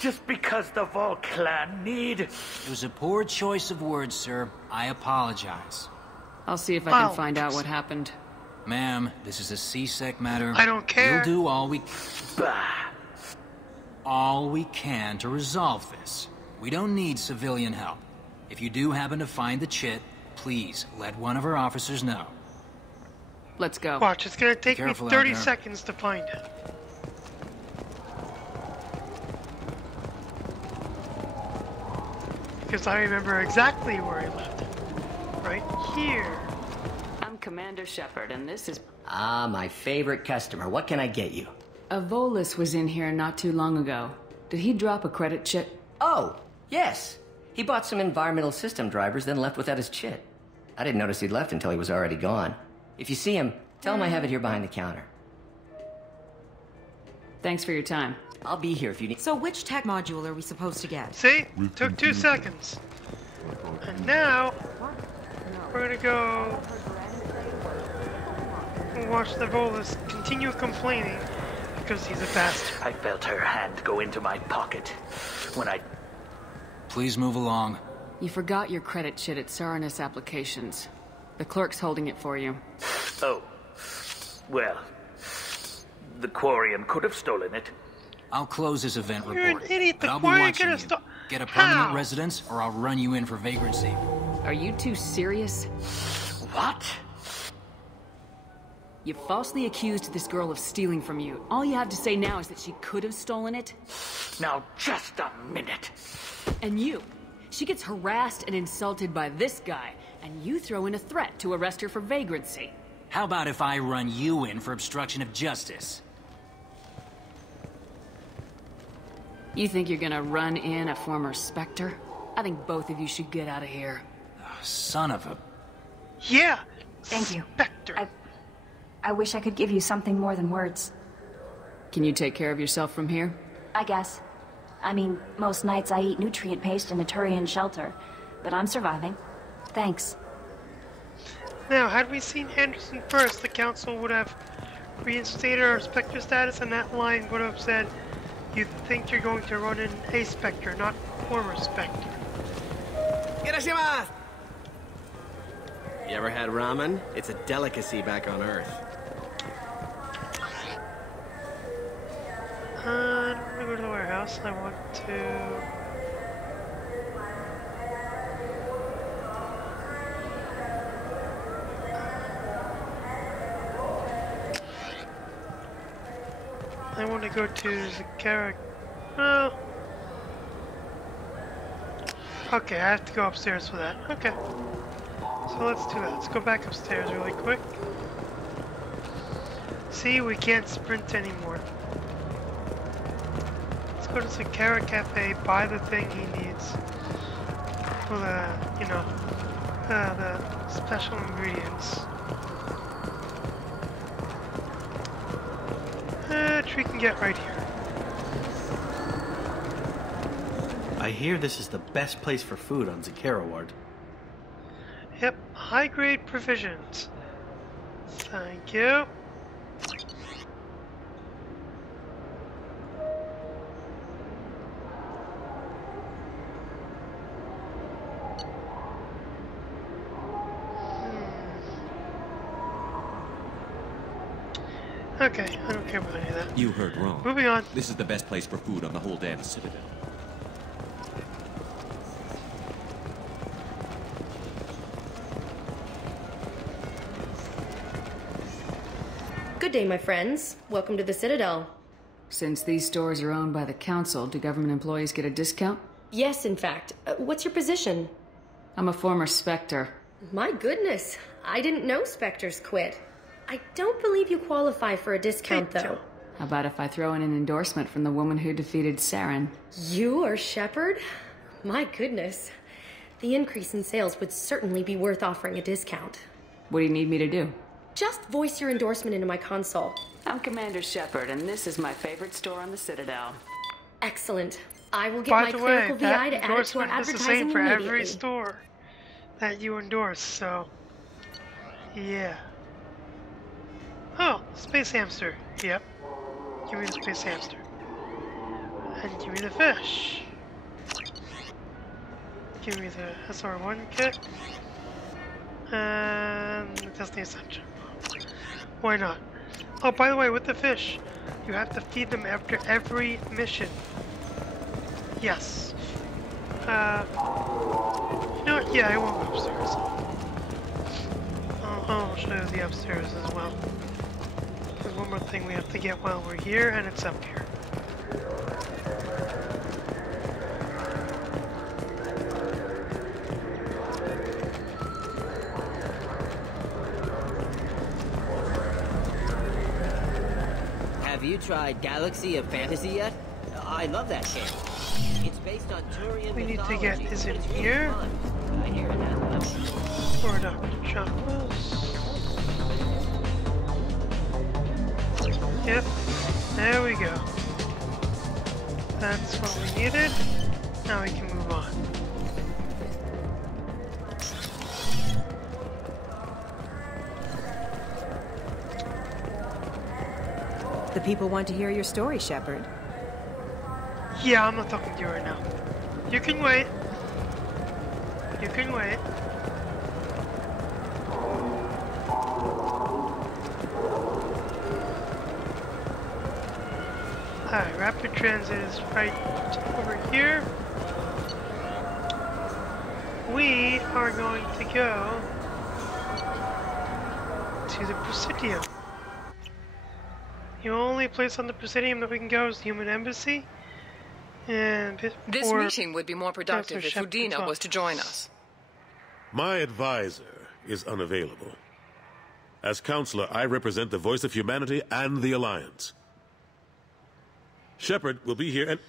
Just because the Vol Clan need... It was a poor choice of words, sir. I apologize. I'll see if I can find out what happened. Ma'am, this is a C-Sec matter. I don't care. We'll do all we... Bah. All we can to resolve this. We don't need civilian help. If you do happen to find the chit, please let one of our officers know. Let's go. Watch, it's gonna take me 30 seconds to find it. Because I remember exactly where I left it. Right here. I'm Commander Shepard, and this is... Ah, my favorite customer. What can I get you? A Volus was in here not too long ago. Did he drop a credit chit? Oh, yes. He bought some environmental system drivers, then left without his chit. I didn't notice he'd left until he was already gone. If you see him, tell him I have it here behind the counter. Thanks for your time. I'll be here if you need... So which tech module are we supposed to get? See? Took 2 seconds. And now, we're gonna go and watch the Volus continue complaining because he's a bastard. I felt her hand go into my pocket when I... Please move along. You forgot your credit chit at Saranus Applications. The clerk's holding it for you. Oh. Well, the Quarian could have stolen it. I'll close this event report. You're an idiot. The but I'll be Quarian watching could you. have Get a permanent How? residence, or I'll run you in for vagrancy. Are you two serious? What? You falsely accused this girl of stealing from you. All you have to say now is that she could have stolen it. Now, just a minute. And you. She gets harassed and insulted by this guy, and you throw in a threat to arrest her for vagrancy. How about if I run you in for obstruction of justice? You think you're gonna run in a former Spectre? I think both of you should get out of here. Oh, son of a... Yeah! Thank you. Spectre. I wish I could give you something more than words. Can you take care of yourself from here? I guess. I mean, most nights I eat nutrient paste in a Turian shelter, but I'm surviving. Thanks. Now, had we seen Anderson first, the council would have reinstated our Spectre status, and that line would have said, you think you're going to run in a Spectre, not former Spectre. Irashimasu! You ever had ramen? It's a delicacy back on Earth. I'm gonna go to the warehouse. I want to... I want to go to Zakara. Oh. Okay, I have to go upstairs for that. Okay. So let's do that. Let's go back upstairs really quick. See, we can't sprint anymore. Let's go to Zakara Cafe, buy the thing he needs. For the, you know, the special ingredients. Which we can get right here. I hear this is the best place for food on Zakara Ward. Yep, high-grade provisions. Thank you. Okay, I don't care about any of that. You heard wrong. Moving on. This is the best place for food on the whole damn Citadel. Good day, my friends. Welcome to the Citadel. Since these stores are owned by the Council, do government employees get a discount? Yes, in fact. What's your position? I'm a former Spectre. My goodness. I didn't know Spectres quit. I don't believe you qualify for a discount, though. How about if I throw in an endorsement from the woman who defeated Saren? You are Shepard? My goodness. The increase in sales would certainly be worth offering a discount. What do you need me to do? Just voice your endorsement into my console. I'm Commander Shepard, and this is my favorite store on the Citadel. Excellent. I will get By my the clerical way, VI that to add it to our endorsement is the advertising same for immediately. every store that you endorse, so yeah. Oh, space hamster. Yep. Give me the space hamster. And give me the fish. Give me the SR1 kit. And the Destiny Ascension. Why not? Oh, by the way, with the fish, you have to feed them after every mission. Yes. You know what? Yeah, I won't go upstairs. I'll show you the upstairs as well. There's one more thing we have to get while we're here, and it's up here. Have you tried Galaxy of Fantasy yet? I love that game. It's based on Turian We need to mythology, get is but in it's really here. fun. I hear it has Or Dr. Chocolates. Yep, there we go. That's what we needed. Now we can move on. The people want to hear your story, Shepard. Yeah, I'm not talking to you right now. You can wait. You can wait. Alright, rapid transit is right over here. We are going to go to the Presidium. The only place on the Presidium that we can go is the Human Embassy. And this meeting would be more productive if Udina was to join us. My advisor is unavailable. As counselor, I represent the voice of humanity and the Alliance. Shepard will be here and...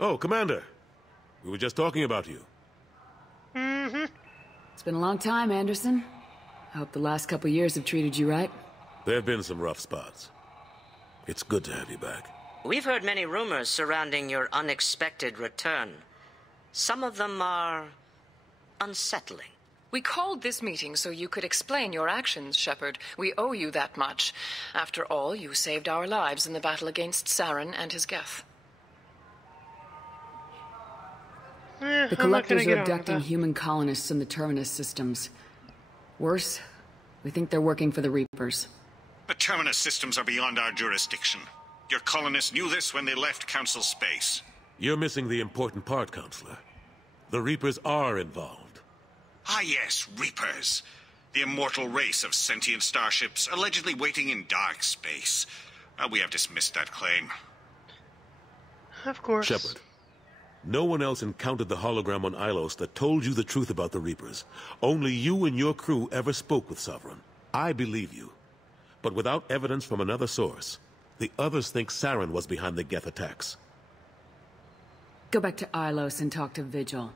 Oh, Commander. We were just talking about you. Mm-hmm. It's been a long time, Anderson. I hope the last couple years have treated you right. There have been some rough spots. It's good to have you back. We've heard many rumors surrounding your unexpected return. Some of them are unsettling. We called this meeting so you could explain your actions, Shepard. We owe you that much. After all, you saved our lives in the battle against Saren and his Geth. The Collectors are abducting human colonists in the Terminus systems. Worse, we think they're working for the Reapers. The Terminus systems are beyond our jurisdiction. Your colonists knew this when they left Council space. You're missing the important part, Counselor. The Reapers are involved. Ah yes, Reapers. The immortal race of sentient starships allegedly waiting in dark space. We have dismissed that claim. Of course. Shepard, no one else encountered the hologram on Ilos that told you the truth about the Reapers. Only you and your crew ever spoke with Sovereign. I believe you. But without evidence from another source, the others think Saren was behind the Geth attacks. Go back to Ilos and talk to Vigil.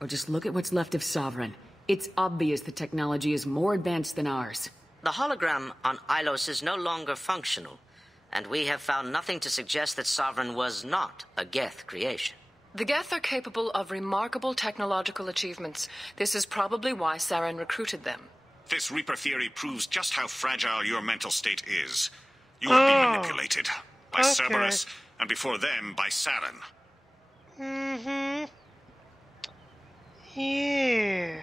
Or just look at what's left of Sovereign. It's obvious the technology is more advanced than ours. The hologram on Ilos is no longer functional, and we have found nothing to suggest that Sovereign was not a Geth creation. The Geth are capable of remarkable technological achievements. This is probably why Saren recruited them. This Reaper theory proves just how fragile your mental state is. You have been manipulated by Cerberus, and before them by Saren. Mm-hmm. Yeah.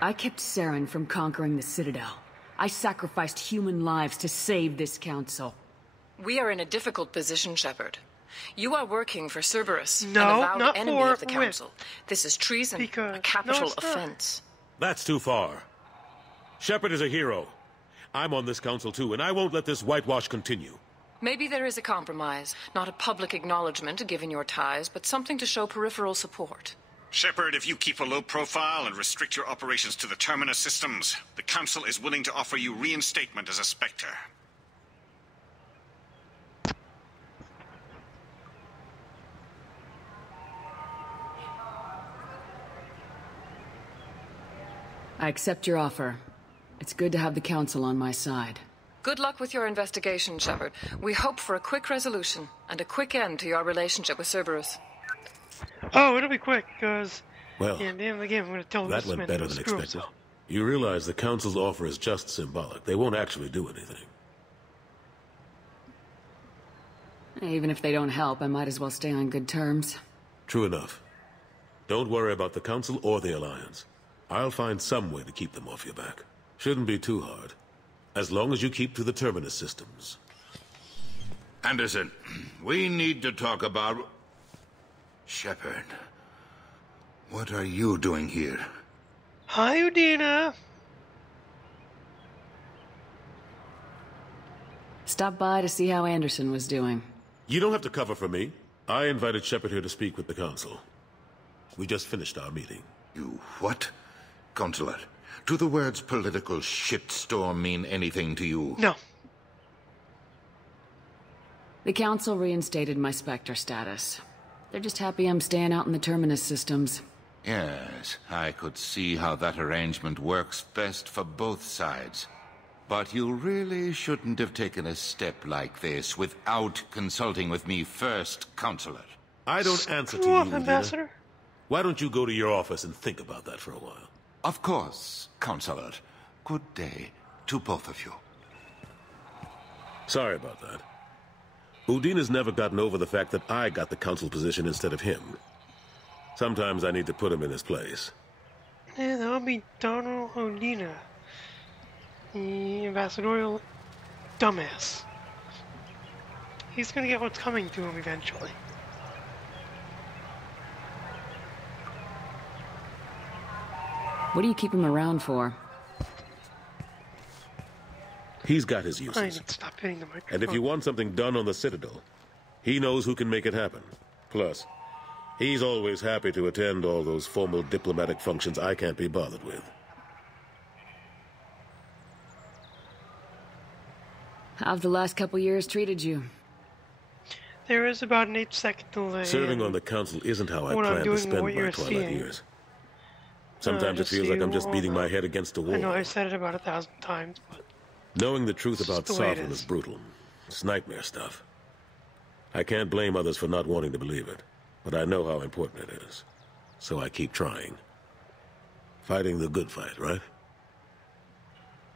I kept Saren from conquering the Citadel. I sacrificed human lives to save this council. We are in a difficult position, Shepard. You are working for Cerberus, an No, avowed not enemy for of the council. This is treason, a capital offense. That's too far. Shepard is a hero. I'm on this council too, and I won't let this whitewash continue. Maybe there is a compromise. Not a public acknowledgement given your ties, but something to show peripheral support. Shepard, if you keep a low profile and restrict your operations to the Terminus systems, the Council is willing to offer you reinstatement as a Spectre. I accept your offer. It's good to have the council on my side. Good luck with your investigation, Shepard. We hope for a quick resolution and a quick end to your relationship with Cerberus. Oh, it'll be quick, because Well, at the end of the game, I'm going to tell that this went man better to than screw expected. himself. You realize the Council's offer is just symbolic. They won't actually do anything. Even if they don't help, I might as well stay on good terms. True enough. Don't worry about the Council or the Alliance. I'll find some way to keep them off your back. Shouldn't be too hard. As long as you keep to the Terminus systems. Anderson, we need to talk about... Shepard. What are you doing here? Hi, Udina. Stop by to see how Anderson was doing. You don't have to cover for me. I invited Shepard here to speak with the Council. We just finished our meeting. You what? Consular, do the words political shitstorm mean anything to you? No. The council reinstated my Spectre status. They're just happy I'm staying out in the Terminus systems. Yes, I could see how that arrangement works best for both sides. But you really shouldn't have taken a step like this without consulting with me first, Consular. I don't answer to Screw you, off, Ambassador. Why don't you go to your office and think about that for a while? Of course, Consular. Good day to both of you. Sorry about that. Udina's never gotten over the fact that I got the Council position instead of him. Sometimes I need to put him in his place. Yeah, that'll be Donald Udina. The ambassadorial dumbass. He's gonna get what's coming to him eventually. What do you keep him around for? He's got his I uses. need to stop hitting the microphone. And if you want something done on the Citadel, he knows who can make it happen. Plus, he's always happy to attend all those formal diplomatic functions I can't be bothered with. How have the last couple years treated you? There is about an 8-second delay. Serving on the Council isn't how I what I'm plan to doing, spend what my you're twilight seeing. years. Sometimes it Just feels so like I'm you just all beating know. my head against a wall. I know I said it about 1,000 times, but Knowing the truth It's about just the way it Sovereign is. is brutal. It's nightmare stuff. I can't blame others for not wanting to believe it, but I know how important it is. So I keep trying. Fighting the good fight, right?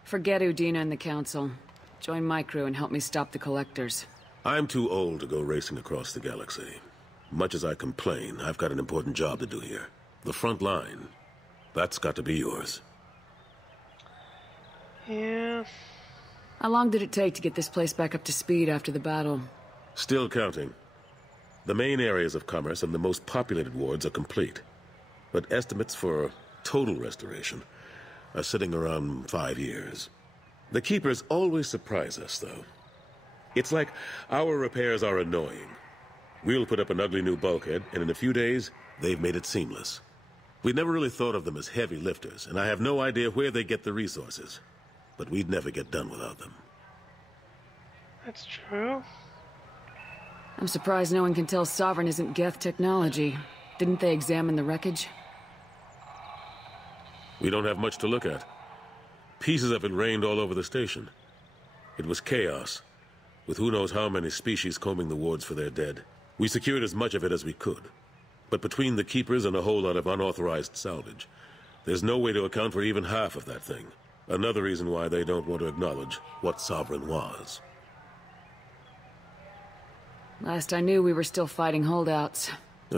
Forget Udina and the council. Join my crew and help me stop the collectors. I'm too old to go racing across the galaxy. Much as I complain, I've got an important job to do here. The front line. That's got to be yours. yeah. How long did it take to get this place back up to speed after the battle? Still counting. The main areas of commerce and the most populated wards are complete. But estimates for total restoration are sitting around 5 years. The Keepers always surprise us, though. It's like our repairs are annoying. We'll put up an ugly new bulkhead, and in a few days, they've made it seamless. We never really thought of them as heavy lifters, and I have no idea where they get the resources. But we'd never get done without them. That's true. I'm surprised no one can tell Sovereign isn't Geth technology. Didn't they examine the wreckage? We don't have much to look at. Pieces of it rained all over the station. It was chaos, with who knows how many species combing the wards for their dead. We secured as much of it as we could. But between the Keepers and a whole lot of unauthorized salvage, there's no way to account for even half of that thing. Another reason why they don't want to acknowledge what Sovereign was. Last I knew, we were still fighting holdouts.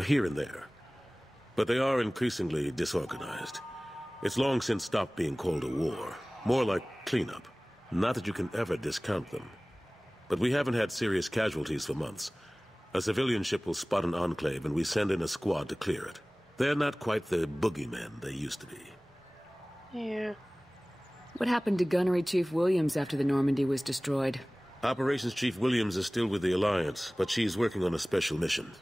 Here and there. But they are increasingly disorganized. It's long since stopped being called a war. More like cleanup. Not that you can ever discount them. But we haven't had serious casualties for months. A civilian ship will spot an enclave and we send in a squad to clear it. They're not quite the boogeymen they used to be. Yeah. What happened to Gunnery Chief Williams after the Normandy was destroyed? Operations Chief Williams is still with the Alliance, but she's working on a special mission.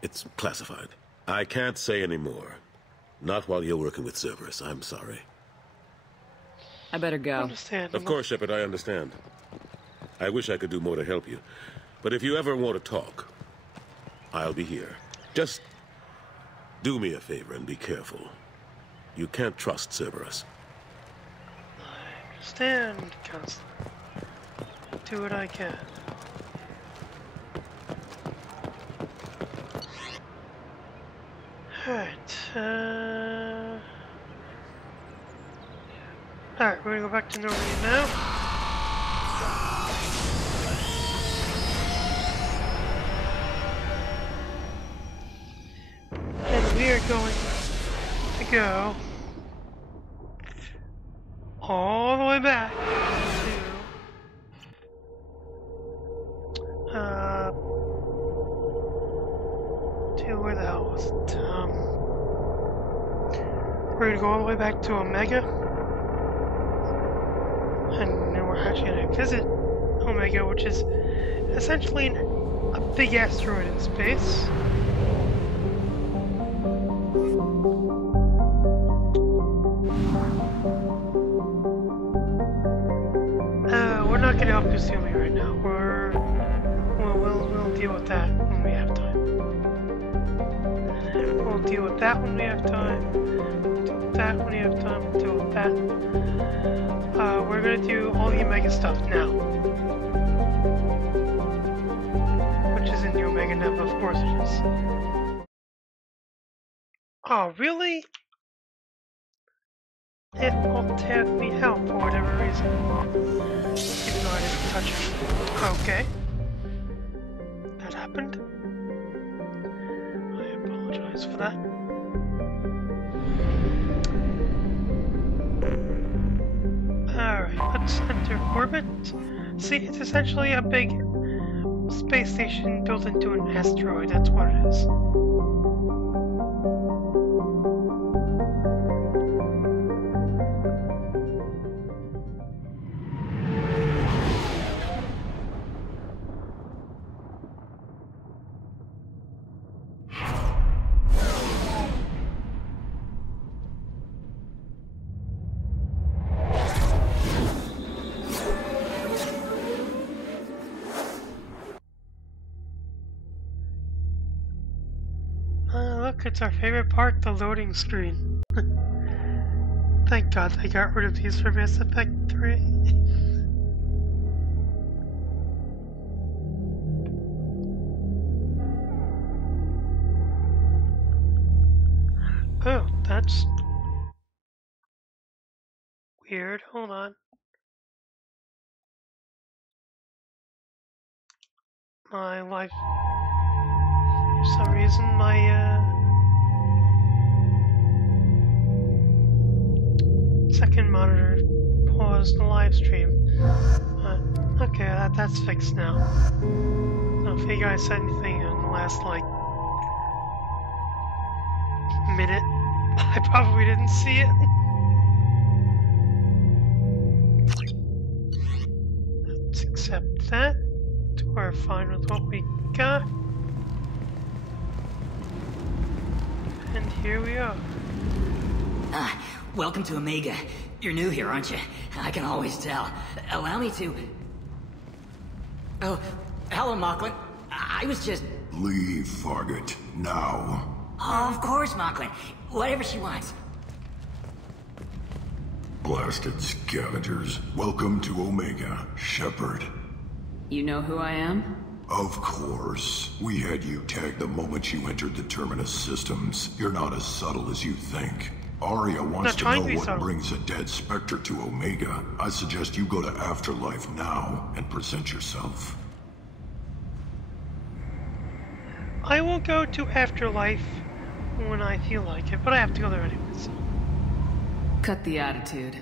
It's classified. I can't say any more. Not while you're working with Cerberus, I'm sorry. I better go. Understandable. Of course, Shepard, I understand. I wish I could do more to help you. But if you ever want to talk, I'll be here. Just do me a favor and be careful. You can't trust Cerberus. I understand, Counselor. Do what I can. Alright, Alright, we're gonna go back to Normandy now. And we are going to go all the way back to where the hell was it? We're gonna go all the way back to Omega, and then we're actually gonna visit Omega, which is essentially a big asteroid in space. We're not gonna help Kusumi right now. We'll deal with that when we have time. We'll deal with that when we have time. We'll deal with that when we have time. We'll deal with that. We're gonna do all the Omega stuff now, which is in the Omega Nebula, of course it is. Oh, really? It won't have me help for whatever reason. Even though I didn't touch it. Okay. That happened. I apologize for that. Alright, let's enter orbit. See, it's essentially a big space station built into an asteroid. That's what it is. Look, it's our favorite part, the loading screen. Thank God they got rid of these for Mass Effect 3. Oh, that's weird. Hold on. My life. For some reason, my second monitor paused the live stream. Okay, that's fixed now. So if you guys said anything in the last, like, minute, I probably didn't see it. Let's accept that. We're fine with what we got. And here we are. Welcome to Omega. You're new here, aren't you? I can always tell. Allow me to... Oh, hello, Mocklin. I was just... Leave, Fargate. Now. Oh, of course, Mocklin. Whatever she wants. Blasted scavengers. Welcome to Omega, Shepard. You know who I am? Of course. We had you tagged the moment you entered the Terminus systems. You're not as subtle as you think. Arya wants to know what brings a dead Spectre to Omega. I suggest you go to Afterlife now and present yourself. I will go to Afterlife when I feel like it, but I have to go there anyways. Cut the attitude.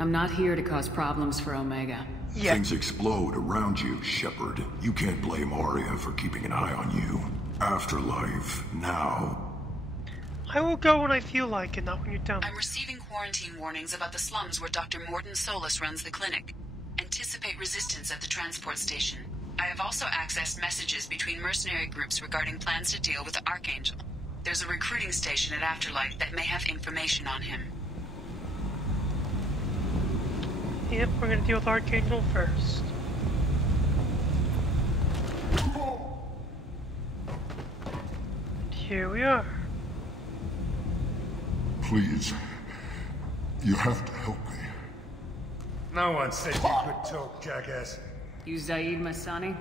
I'm not here to cause problems for Omega. Yeah. Things explode around you, Shepard. You can't blame Arya for keeping an eye on you. Afterlife, now. I will go when I feel like it, not when you tell me. I'm receiving quarantine warnings about the slums where Dr. Mordin Solus runs the clinic. Anticipate resistance at the transport station. I have also accessed messages between mercenary groups regarding plans to deal with the Archangel. There's a recruiting station at Afterlife that may have information on him. Yep, we're gonna deal with Archangel first. And here we are. Please, you have to help me. No one said you could talk, jackass. You Zaid Masani?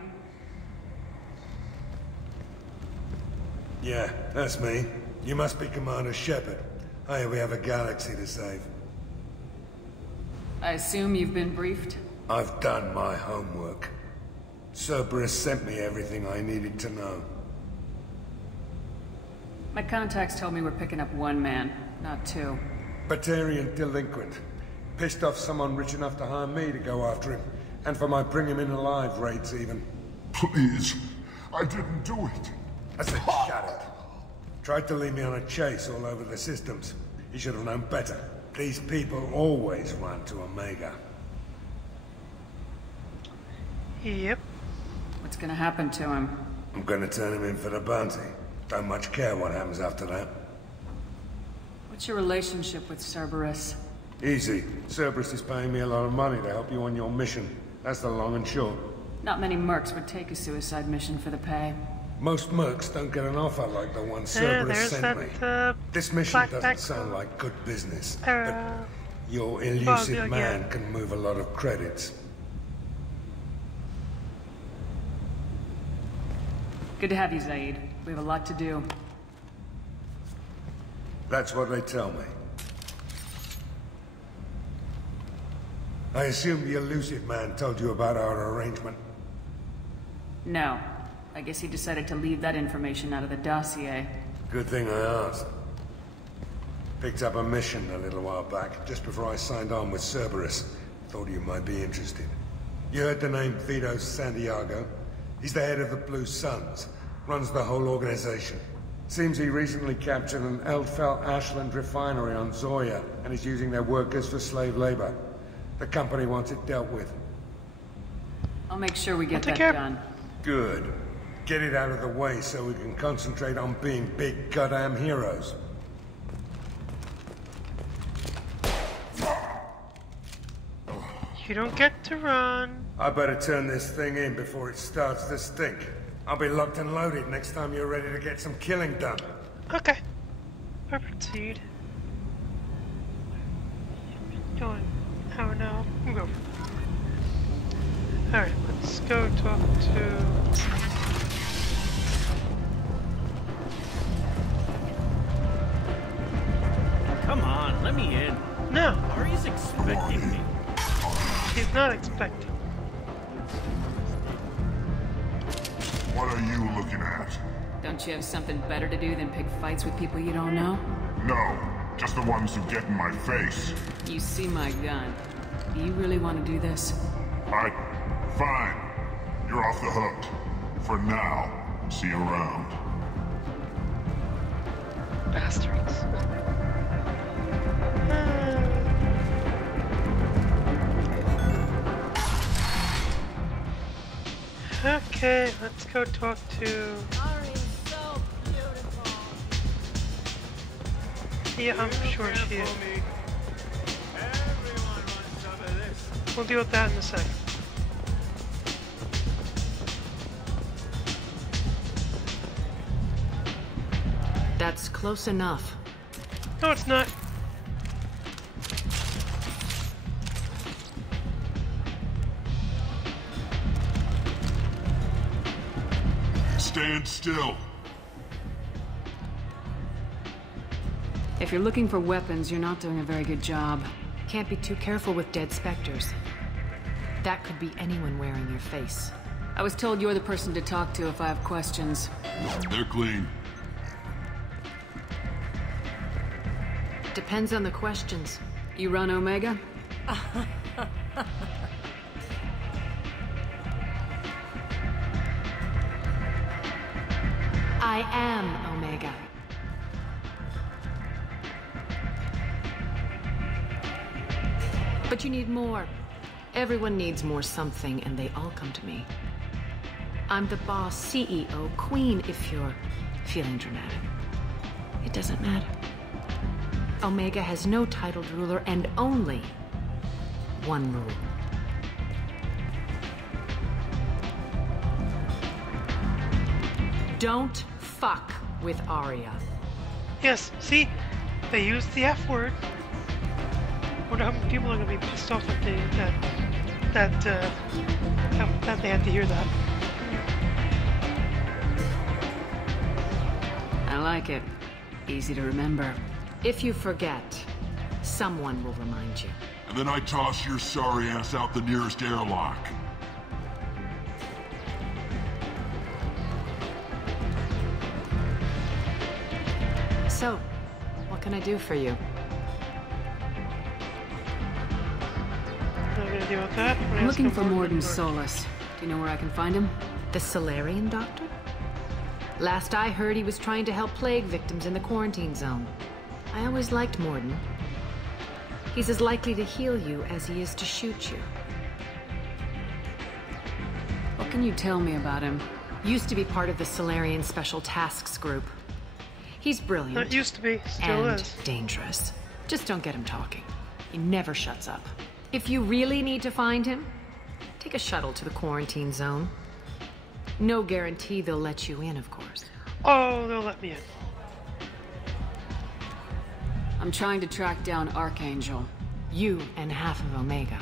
Yeah, that's me. You must be Commander Shepard. Hey, we have a galaxy to save. I assume you've been briefed? I've done my homework. Cerberus sent me everything I needed to know. My contacts told me we're picking up one man, not two. Batarian delinquent. Pissed off someone rich enough to hire me to go after him. And for my bring him in alive raids even. Please, I didn't do it. I said shut it. Tried to lead me on a chase all over the systems. He should have known better. These people always run to Omega. Yep. What's gonna happen to him? I'm gonna turn him in for the bounty. Don't much care what happens after that. What's your relationship with Cerberus? Easy. Cerberus is paying me a lot of money to help you on your mission. That's the long and short. Not many mercs would take a suicide mission for the pay. Most mercs don't get an offer like the one Cerberus sent me. This mission doesn't sound like good business, but your elusive man can move a lot of credits. Good to have you, Zaid. We have a lot to do. That's what they tell me. I assume the elusive man told you about our arrangement? No. I guess he decided to leave that information out of the dossier. Good thing I asked. Picked up a mission a little while back, just before I signed on with Cerberus. Thought you might be interested. You heard the name Vito Santiago? He's the head of the Blue Suns. Runs the whole organization. Seems he recently captured an Eldfell Ashland refinery on Zoya, and is using their workers for slave labor. The company wants it dealt with. I'll make sure we get that done. Good. Get it out of the way so we can concentrate on being big goddamn heroes. You don't get to run. I better turn this thing in before it starts to stink. I'll be locked and loaded next time you're ready to get some killing done. Okay. Proceed. Doing. Oh no. We'll go. Alright, let's go talk to... Come on, let me in. No. Ari's expecting me. She's not expecting. What are you looking at? Don't you have something better to do than pick fights with people you don't know? No, just the ones who get in my face. You see my gun. Do you really want to do this? Fine. You're off the hook. For now. See you around. Bastards. Okay, let's go talk to... Yeah, I'm sure she is. We'll deal with that in a second. That's close enough. No, it's not. Stand still. If you're looking for weapons, you're not doing a very good job. Can't be too careful with dead specters. That could be anyone wearing your face. I was told you're the person to talk to if I have questions. They're clean. Depends on the questions. You run Omega? I am Omega. But you need more. Everyone needs more something, and they all come to me. I'm the boss, CEO, queen, if you're feeling dramatic. It doesn't matter. Omega has no titled ruler and only one rule. Don't fuck with Arya. Yes, see? They used the F word. I wonder how many people are going to be pissed off that they had to hear that. I like it. Easy to remember. If you forget, someone will remind you. And then I toss your sorry ass out the nearest airlock. So, what can I do for you? Not gonna deal with that. I'm looking for Morden Solus. Do you know where I can find him? The Solarian doctor? Last I heard, he was trying to help plague victims in the quarantine zone. I always liked Morden. He's as likely to heal you as he is to shoot you. What can you tell me about him? Used to be part of the Solarian Special Tasks Group. He's brilliant. That used to be, still and is. Dangerous. Just don't get him talking. He never shuts up. If you really need to find him, take a shuttle to the quarantine zone. No guarantee they'll let you in, of course. Oh, they'll let me in. I'm trying to track down Archangel. You and half of Omega.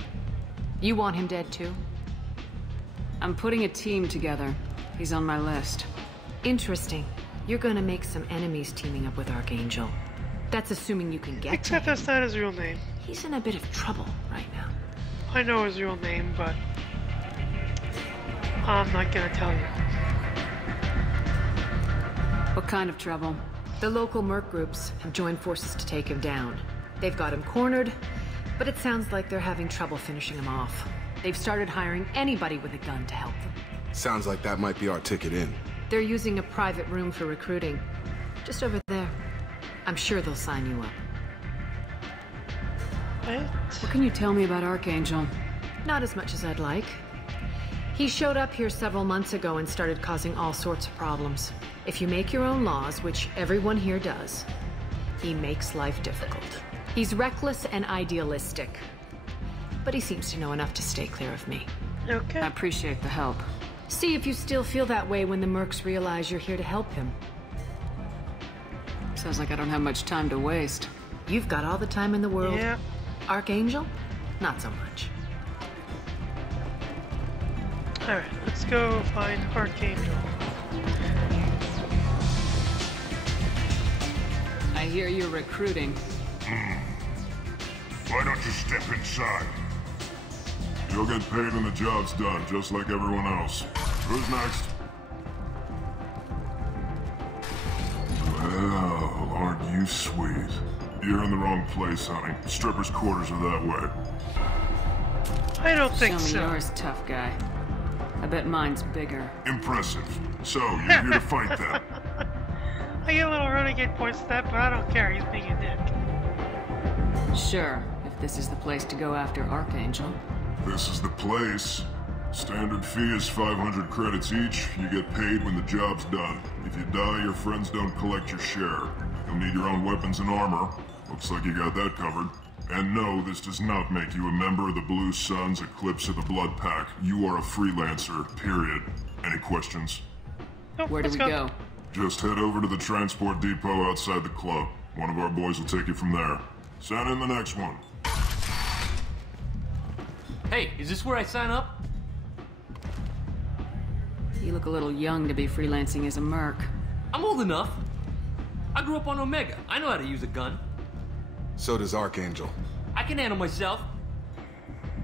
You want him dead too? I'm putting a team together. He's on my list. Interesting. You're gonna make some enemies teaming up with Archangel. That's assuming you can get Except to him. that's not his real name. He's in a bit of trouble right now. I know his real name, but I'm not gonna tell you. What kind of trouble? The local merc groups have joined forces to take him down. They've got him cornered, but it sounds like they're having trouble finishing him off. They've started hiring anybody with a gun to help them. Sounds like that might be our ticket in. They're using a private room for recruiting. Just over there. I'm sure they'll sign you up. What can you tell me about Archangel? Not as much as I'd like. He showed up here several months ago and started causing all sorts of problems. If you make your own laws, which everyone here does, he makes life difficult. He's reckless and idealistic. But he seems to know enough to stay clear of me. Okay. I appreciate the help. See if you still feel that way when the mercs realize you're here to help him. Sounds like I don't have much time to waste. You've got all the time in the world. Yeah. Archangel? Not so much. Alright, let's go find Archangel. I hear you're recruiting. Why don't you step inside? You'll get paid when the job's done, just like everyone else. Who's next? Well, aren't you sweet? You're in the wrong place, honey. Strippers' quarters are that way. I don't think so. so. Yours, tough guy. I bet mine's bigger. Impressive. So, you're here to fight them? I get a little renegade points to that, but I don't care. He's being a dick. Sure, if this is the place to go after Archangel. This is the place. Standard fee is 500 credits each. You get paid when the job's done. If you die, your friends don't collect your share. You'll need your own weapons and armor. Looks like you got that covered. And no, this does not make you a member of the Blue Suns, Eclipse, or the Blood Pack. You are a freelancer, period. Any questions? Nope, where do we go? Just head over to the transport depot outside the club. One of our boys will take you from there. Send in the next one. Hey, is this where I sign up? You look a little young to be freelancing as a merc. I'm old enough. I grew up on Omega. I know how to use a gun. So does Archangel. I can handle myself.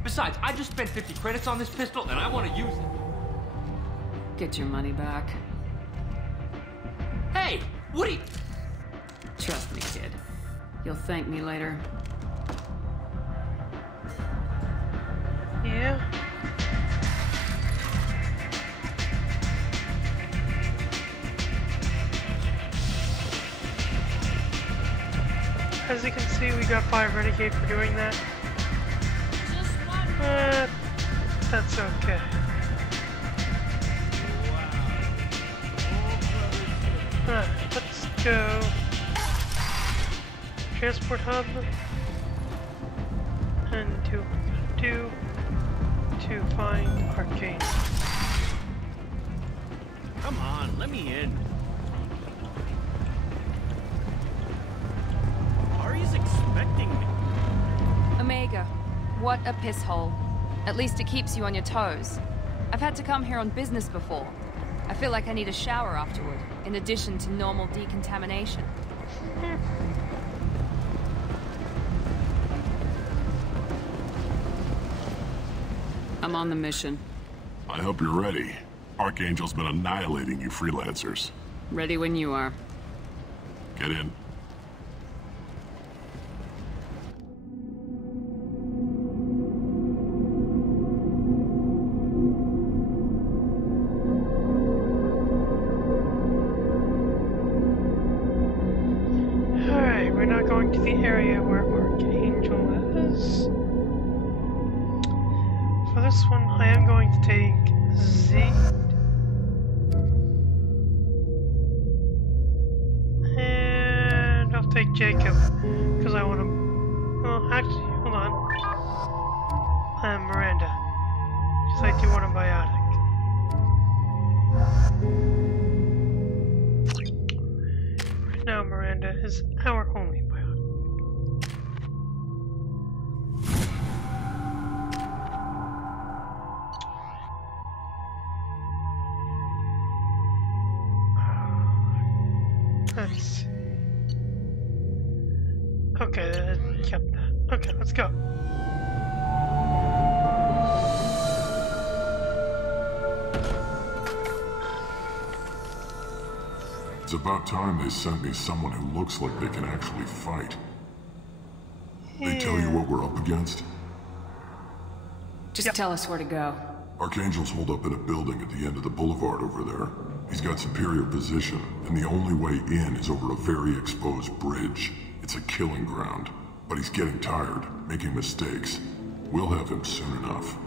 Besides, I just spent 50 credits on this pistol, and I want to use it. Get your money back. Hey, Woody! Trust me, kid. You'll thank me later. Yeah. As you can see, we got 5 Renegade for doing that. That's okay. Alright, let's go. Transport hub. And do what I'm gonna do to find Arcane. Come on, let me in. Ari's expecting me. Omega, what a piss hole. At least it keeps you on your toes. I've had to come here on business before. I feel like I need a shower afterward, in addition to normal decontamination. I'm on the mission. I hope you're ready. Archangel's been annihilating you freelancers. Ready when you are. Get in. Alright, we're not going to the area where Archangel is. For this one, I am going to take Z. And I'll take Jacob, because I want to... Well, actually, hold on. And Miranda, because I do want a biotic. Right now, Miranda is our only biotic. Nice. Okay, that kept that. Okay, let's go. It's about time they sent me someone who looks like they can actually fight. They tell you what we're up against? Just tell us where to go. Archangel's holed up in a building at the end of the boulevard over there. He's got superior position, and the only way in is over a very exposed bridge. It's a killing ground, but he's getting tired, making mistakes. We'll have him soon enough.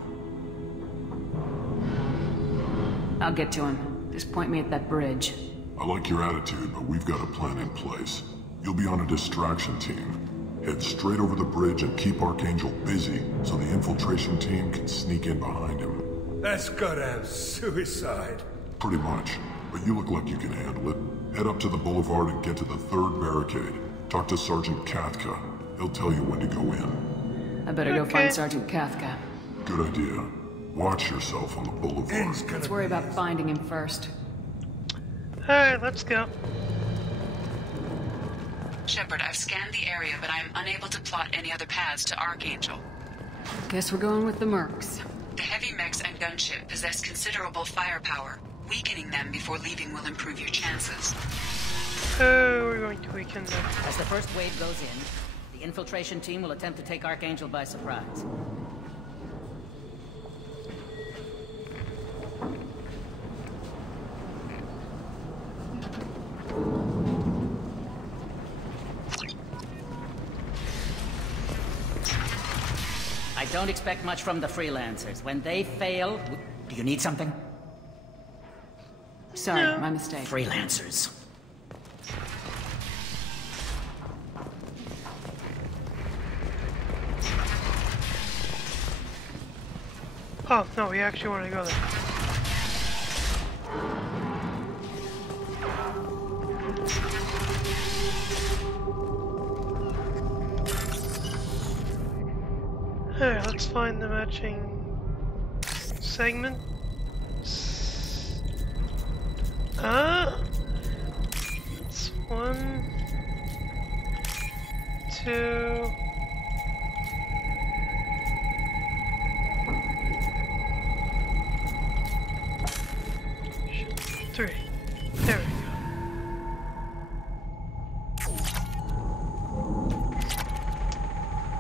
I'll get to him. Just point me at that bridge. I like your attitude, but we've got a plan in place. You'll be on a distraction team. Head straight over the bridge and keep Archangel busy, so the infiltration team can sneak in behind him. That's goddamn suicide. Pretty much, but you look like you can handle it. Head up to the boulevard and get to the 3rd barricade. Talk to Sergeant Kathka. He'll tell you when to go in. I better go find Sergeant Kathka. Good idea. Watch yourself on the boulevard. Let's worry about finding him first. Alright, let's go. Shepard, I've scanned the area, but I am unable to plot any other paths to Archangel. Guess we're going with the mercs. The heavy mechs and gunship possess considerable firepower. Weakening them before leaving will improve your chances. Oh, we're going to weaken them. As the first wave goes in, the infiltration team will attempt to take Archangel by surprise. I don't expect much from the freelancers. When they fail... Do you need something? Sorry, my mistake. Freelancers. Oh, no, we actually want to go there. Alright, let's find the matching segment. It's 1, 2. 3. There we go.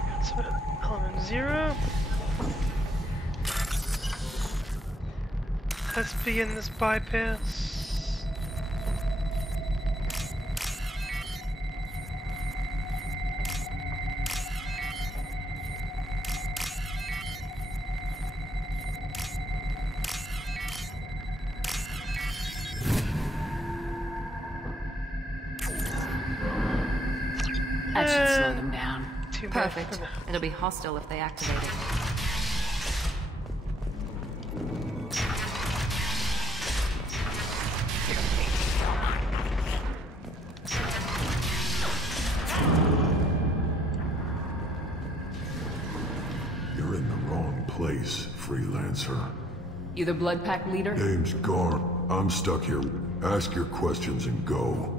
Got some element 0. Let's begin this bypass. That should slow them down. Perfect. It'll be hostile if they activate it. You're in the wrong place, freelancer. You the Blood Pack leader? Name's Gar. I'm stuck here. Ask your questions and go.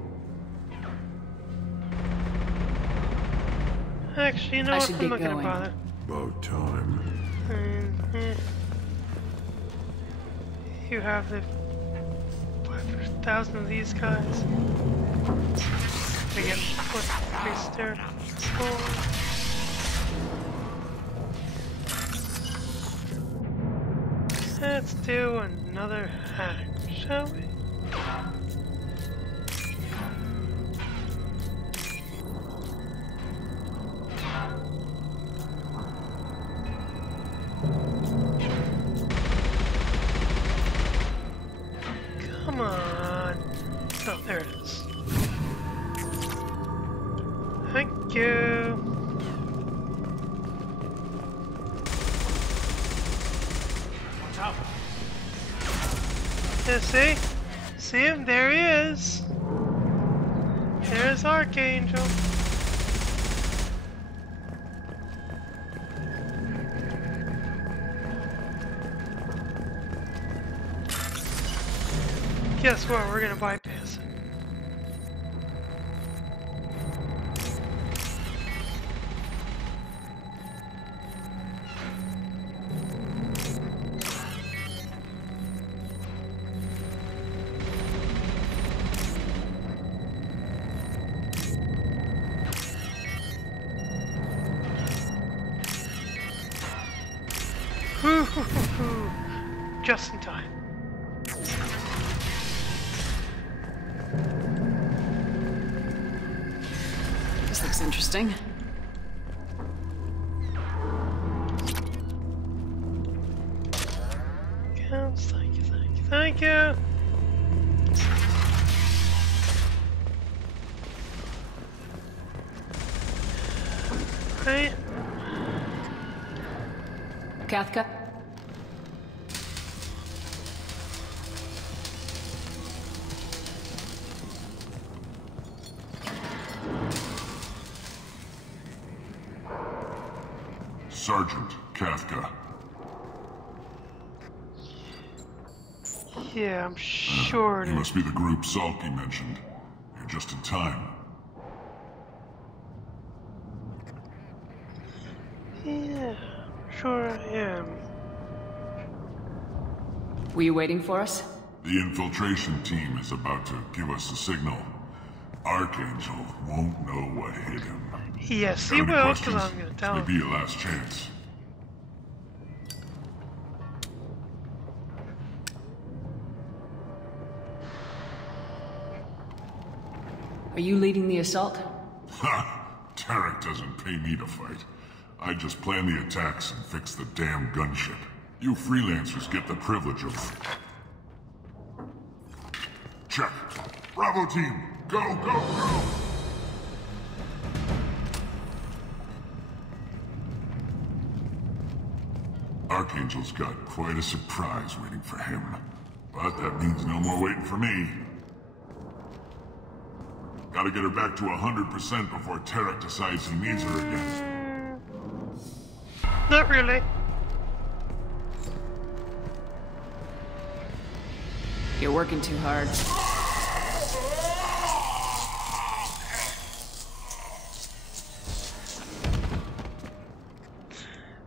Actually, you know what? I'm not gonna bother. About time. You have the 500,000 of these guys. We get put place there. Let's do another hack, shall we? Come on. Oh, there it is. Thank you. Watch out. Yeah, see? See him? There he is. There's Archangel. Guess what? We're gonna bypass it. Just in time. This looks interesting. Thank you, thank you, thank you. Hey. Kathka? Sergeant Kathka. Yeah, I'm sure. You must be the group Salky mentioned. You're just in time. Yeah, sure I am. Were you waiting for us? The infiltration team is about to give us a signal. Archangel won't know what hit him. Yes, he will, because I'm gonna tell him. This may be your last chance. Are you leading the assault? Ha! Tarek doesn't pay me to fight. I just plan the attacks and fix the damn gunship. You freelancers get the privilege of... Check. Bravo team, go, go, go! Archangel's got quite a surprise waiting for him. But that means no more waiting for me. Gotta get her back to 100% before Tarek decides he needs her again. Not really. You're working too hard.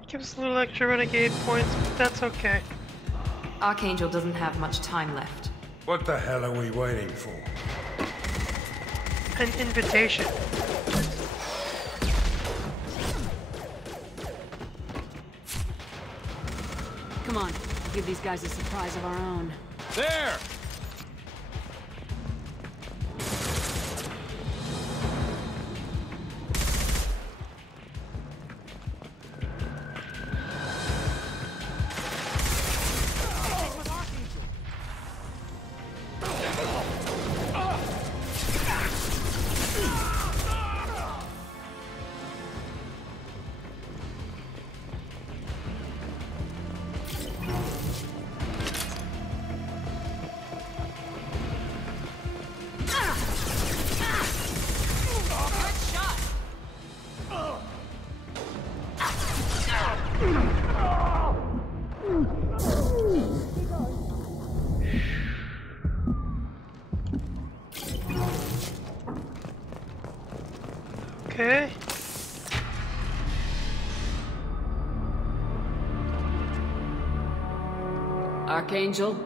Give us a little extra renegade points, but that's okay. Archangel doesn't have much time left. What the hell are we waiting for? An invitation. Come on, Give these guys a surprise of our own. There! Okay. Archangel?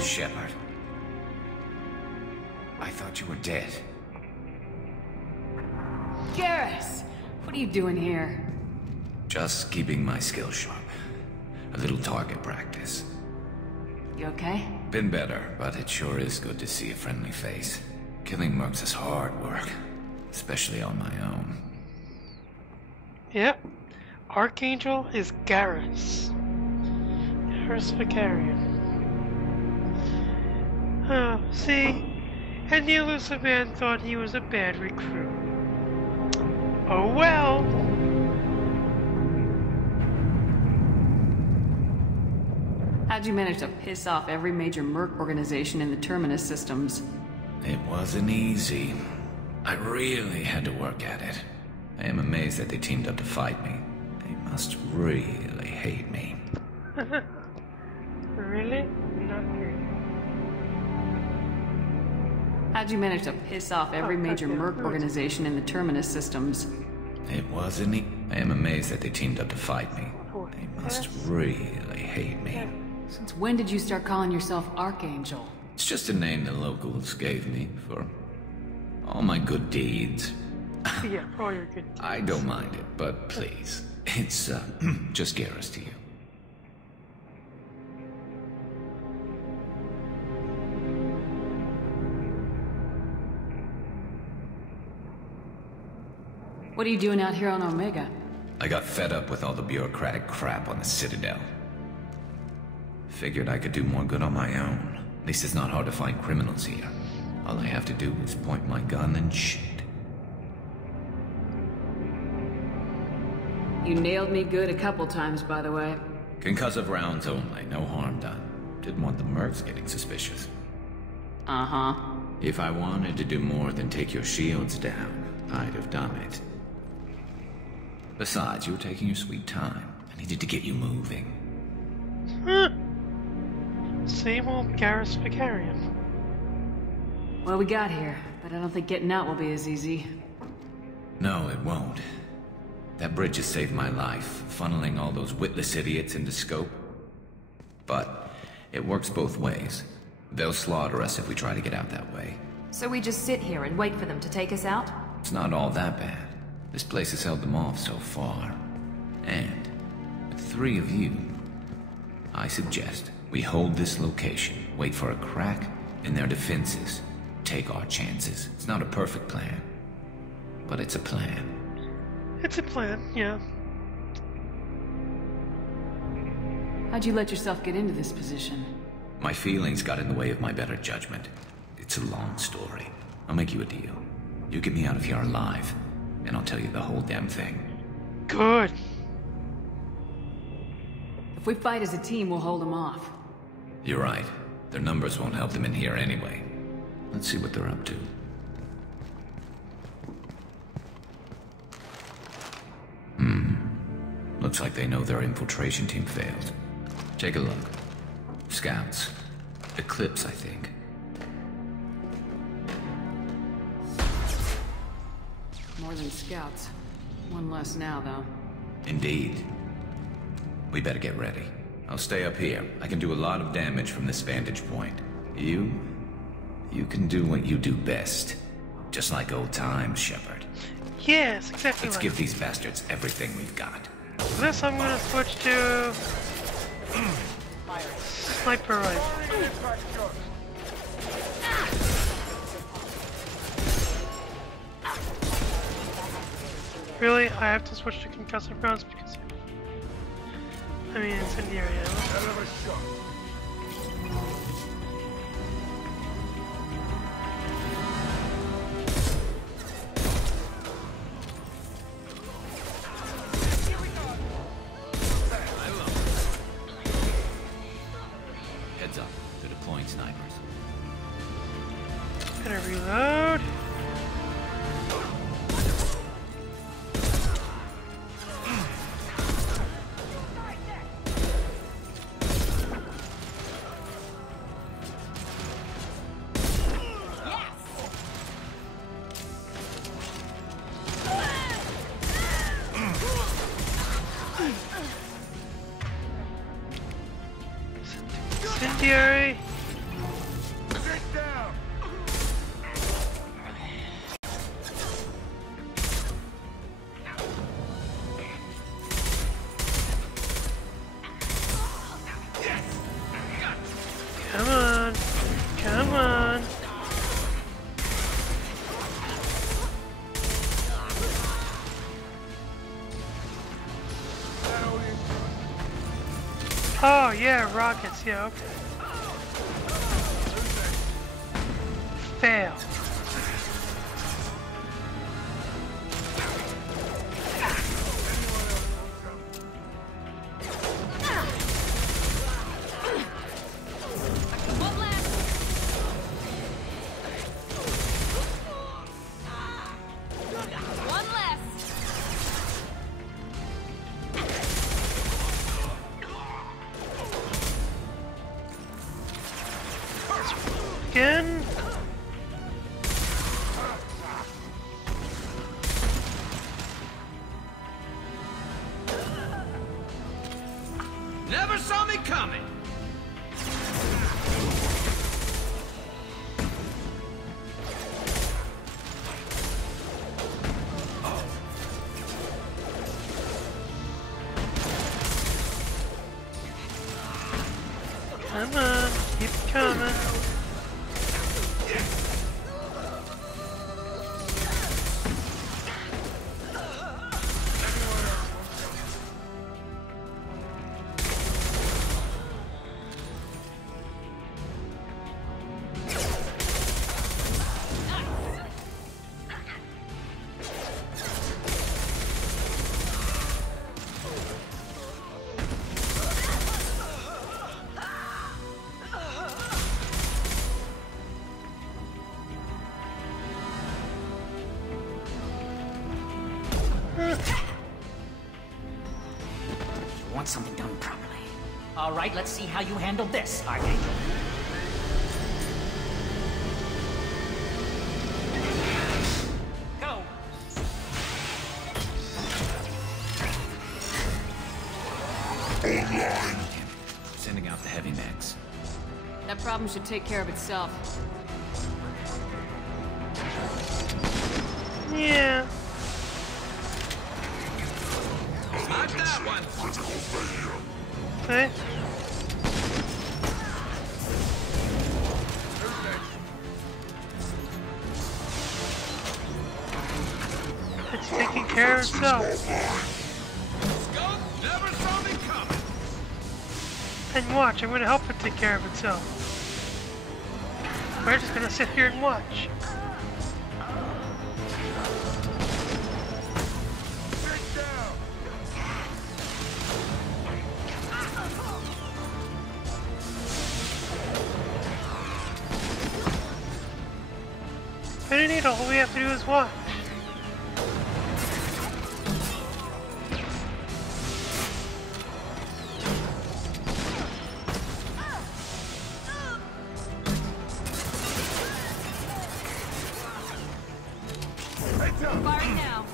Shepard. I thought you were dead. Garrus! What are you doing here? Just keeping my skill sharp. A little target practice. You okay? Been better, but it sure is good to see a friendly face. Killing mercs is hard work, especially on my own. Yep. Archangel is Garrus. Garrus Vicarian. Oh, see? And the elusive man thought he was a bad recruit. Oh well! How'd you manage to piss off every major merc organization in the Terminus systems? It wasn't easy. I really had to work at it. I am amazed that they teamed up to fight me. They must really hate me. Really? Not really. How'd you manage to piss off every major merc organization in the Terminus systems? It wasn't easy. I am amazed that they teamed up to fight me. They must really hate me. Since when did you start calling yourself Archangel? It's just a name the locals gave me for all my good deeds. Yeah, for all your good deeds. I don't mind it, but please, it's just Garrus to you. What are you doing out here on Omega? I got fed up with all the bureaucratic crap on the Citadel. Figured I could do more good on my own. At least it's not hard to find criminals here. All I have to do is point my gun and shoot. You nailed me good a couple times, by the way. Concussive rounds only, no harm done. Didn't want the mercs getting suspicious. Uh-huh. If I wanted to do more than take your shields down, I'd have done it. Besides, you were taking your sweet time. I needed to get you moving. Same old Garrus Vicarian. Well, we got here, but I don't think getting out will be as easy. No, it won't. That bridge has saved my life, funneling all those witless idiots into scope. But it works both ways. They'll slaughter us if we try to get out that way. So we just sit here and wait for them to take us out? It's not all that bad. This place has held them off so far. And with 3 of you, I suggest we hold this location, wait for a crack in their defenses, take our chances. It's not a perfect plan, but it's a plan. It's a plan, yeah. How'd you let yourself get into this position? My feelings got in the way of my better judgment. It's a long story. I'll make you a deal. You get me out of here alive, and I'll tell you the whole damn thing. Good. If we fight as a team, we'll hold them off. You're right. Their numbers won't help them in here anyway. Let's see what they're up to. Looks like they know their infiltration team failed. Take a look. Scouts. Eclipse, I think. than scouts. One less now, though. Indeed. We better get ready. I'll stay up here. I can do a lot of damage from this vantage point. You can do what you do best. Just like old times, Shepard. Yes, exactly. Let's give these bastards everything we've got. For this, I'm gonna switch to sniper rifle. Really, I have to switch to concussive rounds because incendiary ammo. Heads up, they're deploying snipers. Gonna reload. Incendiary. Come on. Come on. Oh, yeah, rockets, yeah, okay. Fail. Again? Never saw me coming! Come on, keep coming. Want something done properly. All right, let's see how you handle this, Archangel. Go! Sending out the heavy meds. That problem should take care of itself. Yeah. Not that one! Okay. It's taking care of itself. Never saw me coming! And watch, I'm gonna help it take care of itself. We're just gonna sit here and watch. All we have to do is watch. Firing now.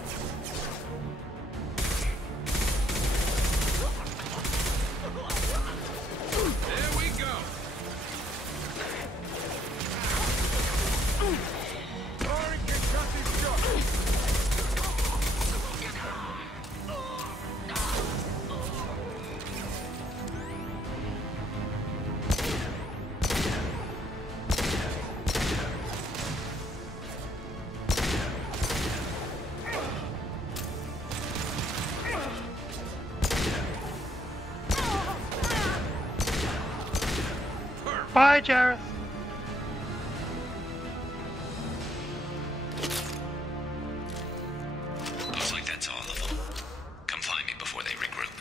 Bye, Jareth. Looks like that's all of them. Come find me before they regroup.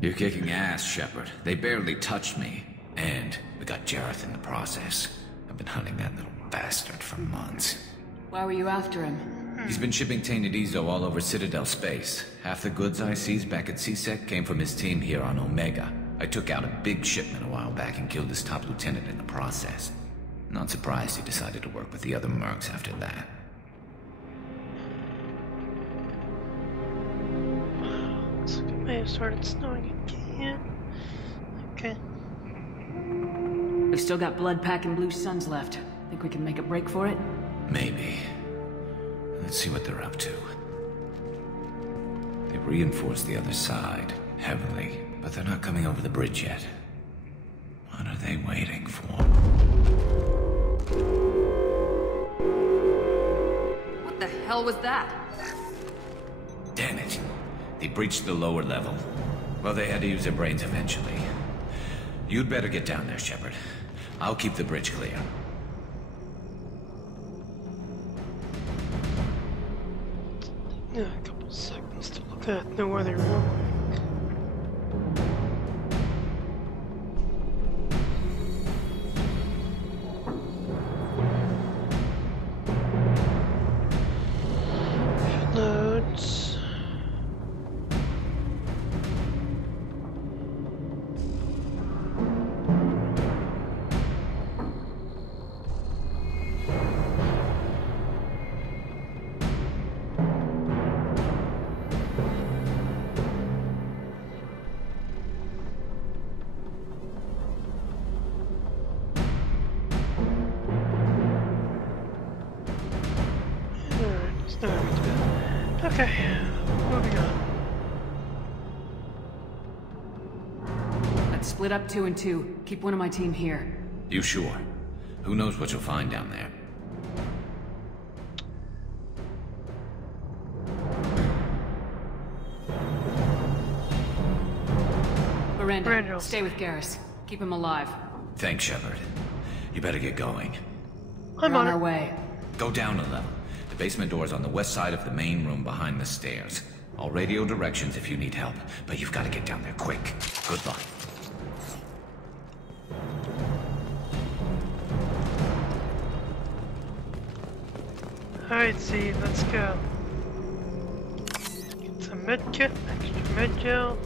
You're kicking ass, Shepard. They barely touched me. And we got Jareth in the process. I've been hunting that little bastard for months. Why were you after him? He's been shipping tainted Ezo all over Citadel space. Half the goods I seized back at CSEC came from his team here on Omega. I took out a big shipment a while back and killed his top lieutenant in the process. Not surprised he decided to work with the other mercs after that. Looks like it may have started snowing again. Okay. We've still got Blood Pack and Blue Suns left. Think we can make a break for it? Maybe. Let's see what they're up to. They reinforced the other side, heavily, but they're not coming over the bridge yet. What are they waiting for? What the hell was that? Damn it. They breached the lower level. Well, they had to use their brains eventually. You'd better get down there, Shepard. I'll keep the bridge clear. Yeah, a couple seconds to look at, know where they're going. Notes. Okay, moving on. Let's split up 2 and 2. Keep one of my team here. You sure? Who knows what you'll find down there? Miranda, stay with Garrus. Keep him alive. Thanks, Shepard. You better get going. I'm on our way. Go down a level. The basement door's on the west side of the main room behind the stairs. I'll radio directions if you need help, but you've got to get down there quick. Good luck. Alright, Z, let's go. Get some medkit, extra med gel.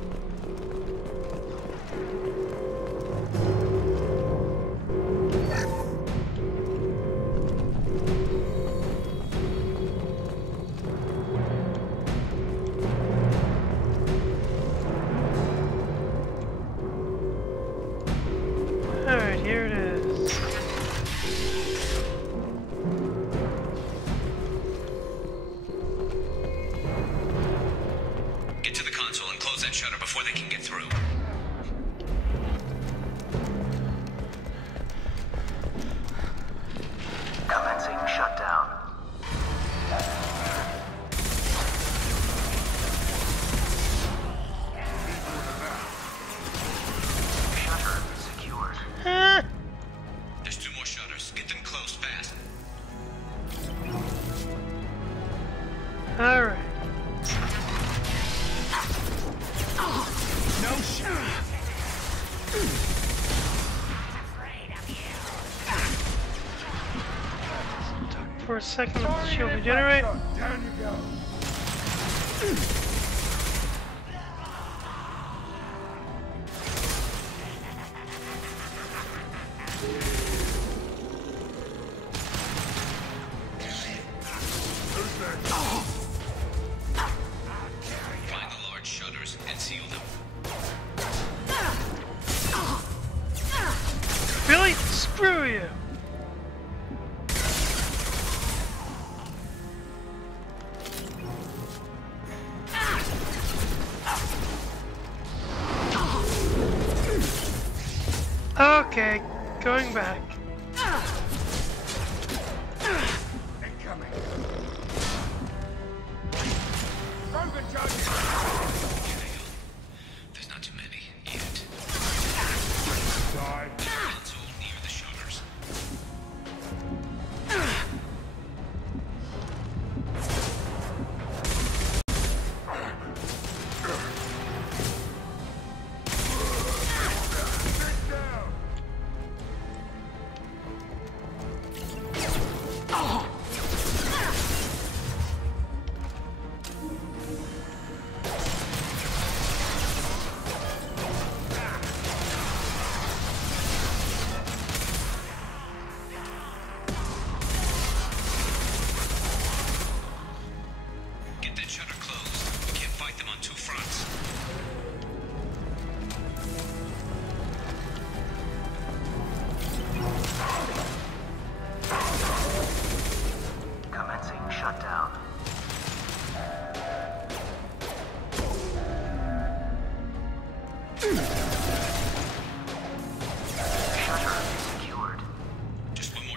Alright, here it is. Get to the console and close that shutter before they can get through. Commencing shutdown. Shutter secured. There's 2 more shutters. Get them closed fast. Alright. No shot. For a second, let the shield regenerate. Down you go. Find the large shutters and seal them. Really? Screw you! Okay, going back. Incoming.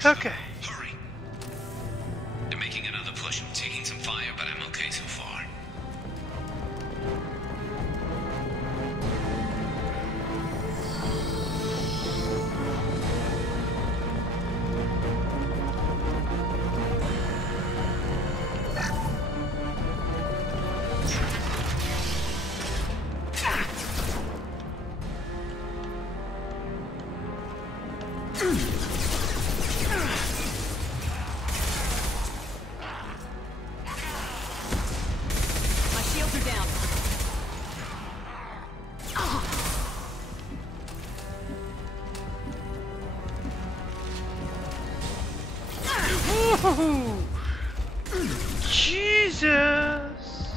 Okay. Hurry. They're making another push. I'm taking some fire, but I'm okay so far. My shields are down. Ooh. Jesus!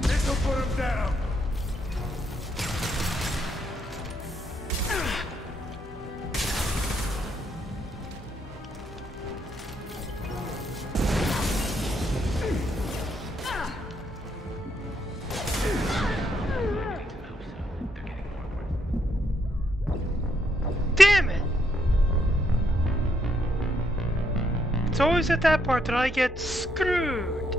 This'll put him down. Damn it! It's always at that part that I get screwed.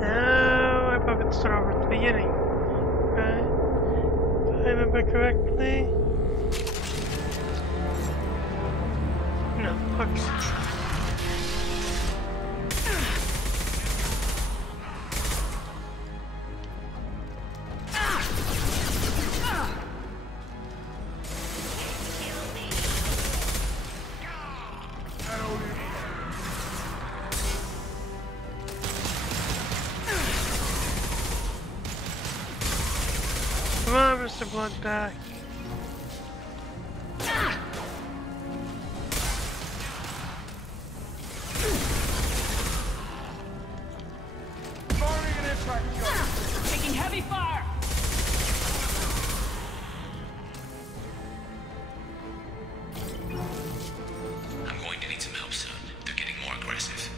Now I probably start over at the beginning. Right? If I remember correctly. No, okay. Come on, Mr. Blunt back. Taking heavy fire. I'm going to need some help soon. They're getting more aggressive.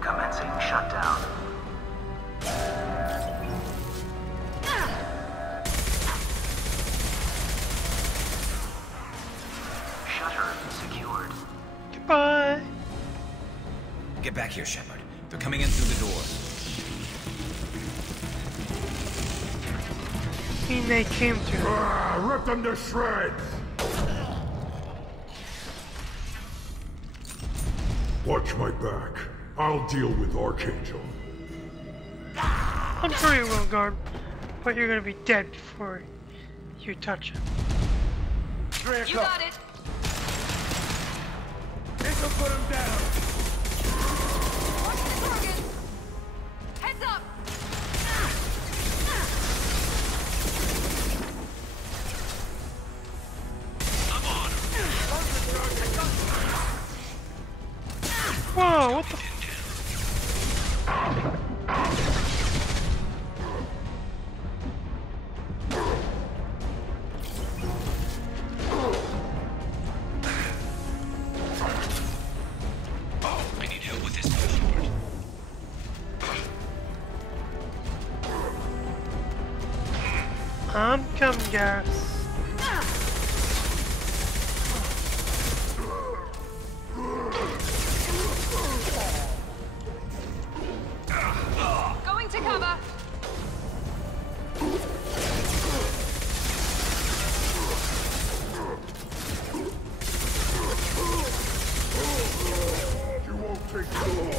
Commencing shutdown. Shutter secured. Goodbye. Get back here, Shepard. They're coming in through the doors. I mean, they came through. Rip them to shreds. Watch my back. I'll deal with Archangel. I'm sure you will, guard, but you're gonna be dead before you touch him. You got it. This'll put him down. Watch the target. Heads up. Whoa, what the? I need help with this, Shepard. I'm coming, Gareth. Going to cover. You won't take too long.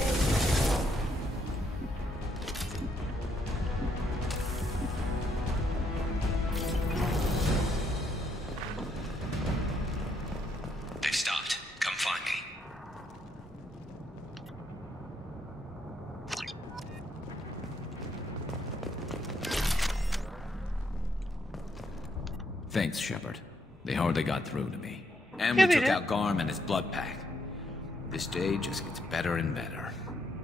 Thanks, Shepard. They hardly got through to me. And Yeah, we they took did. out Garm and his blood pack. This day just gets better and better.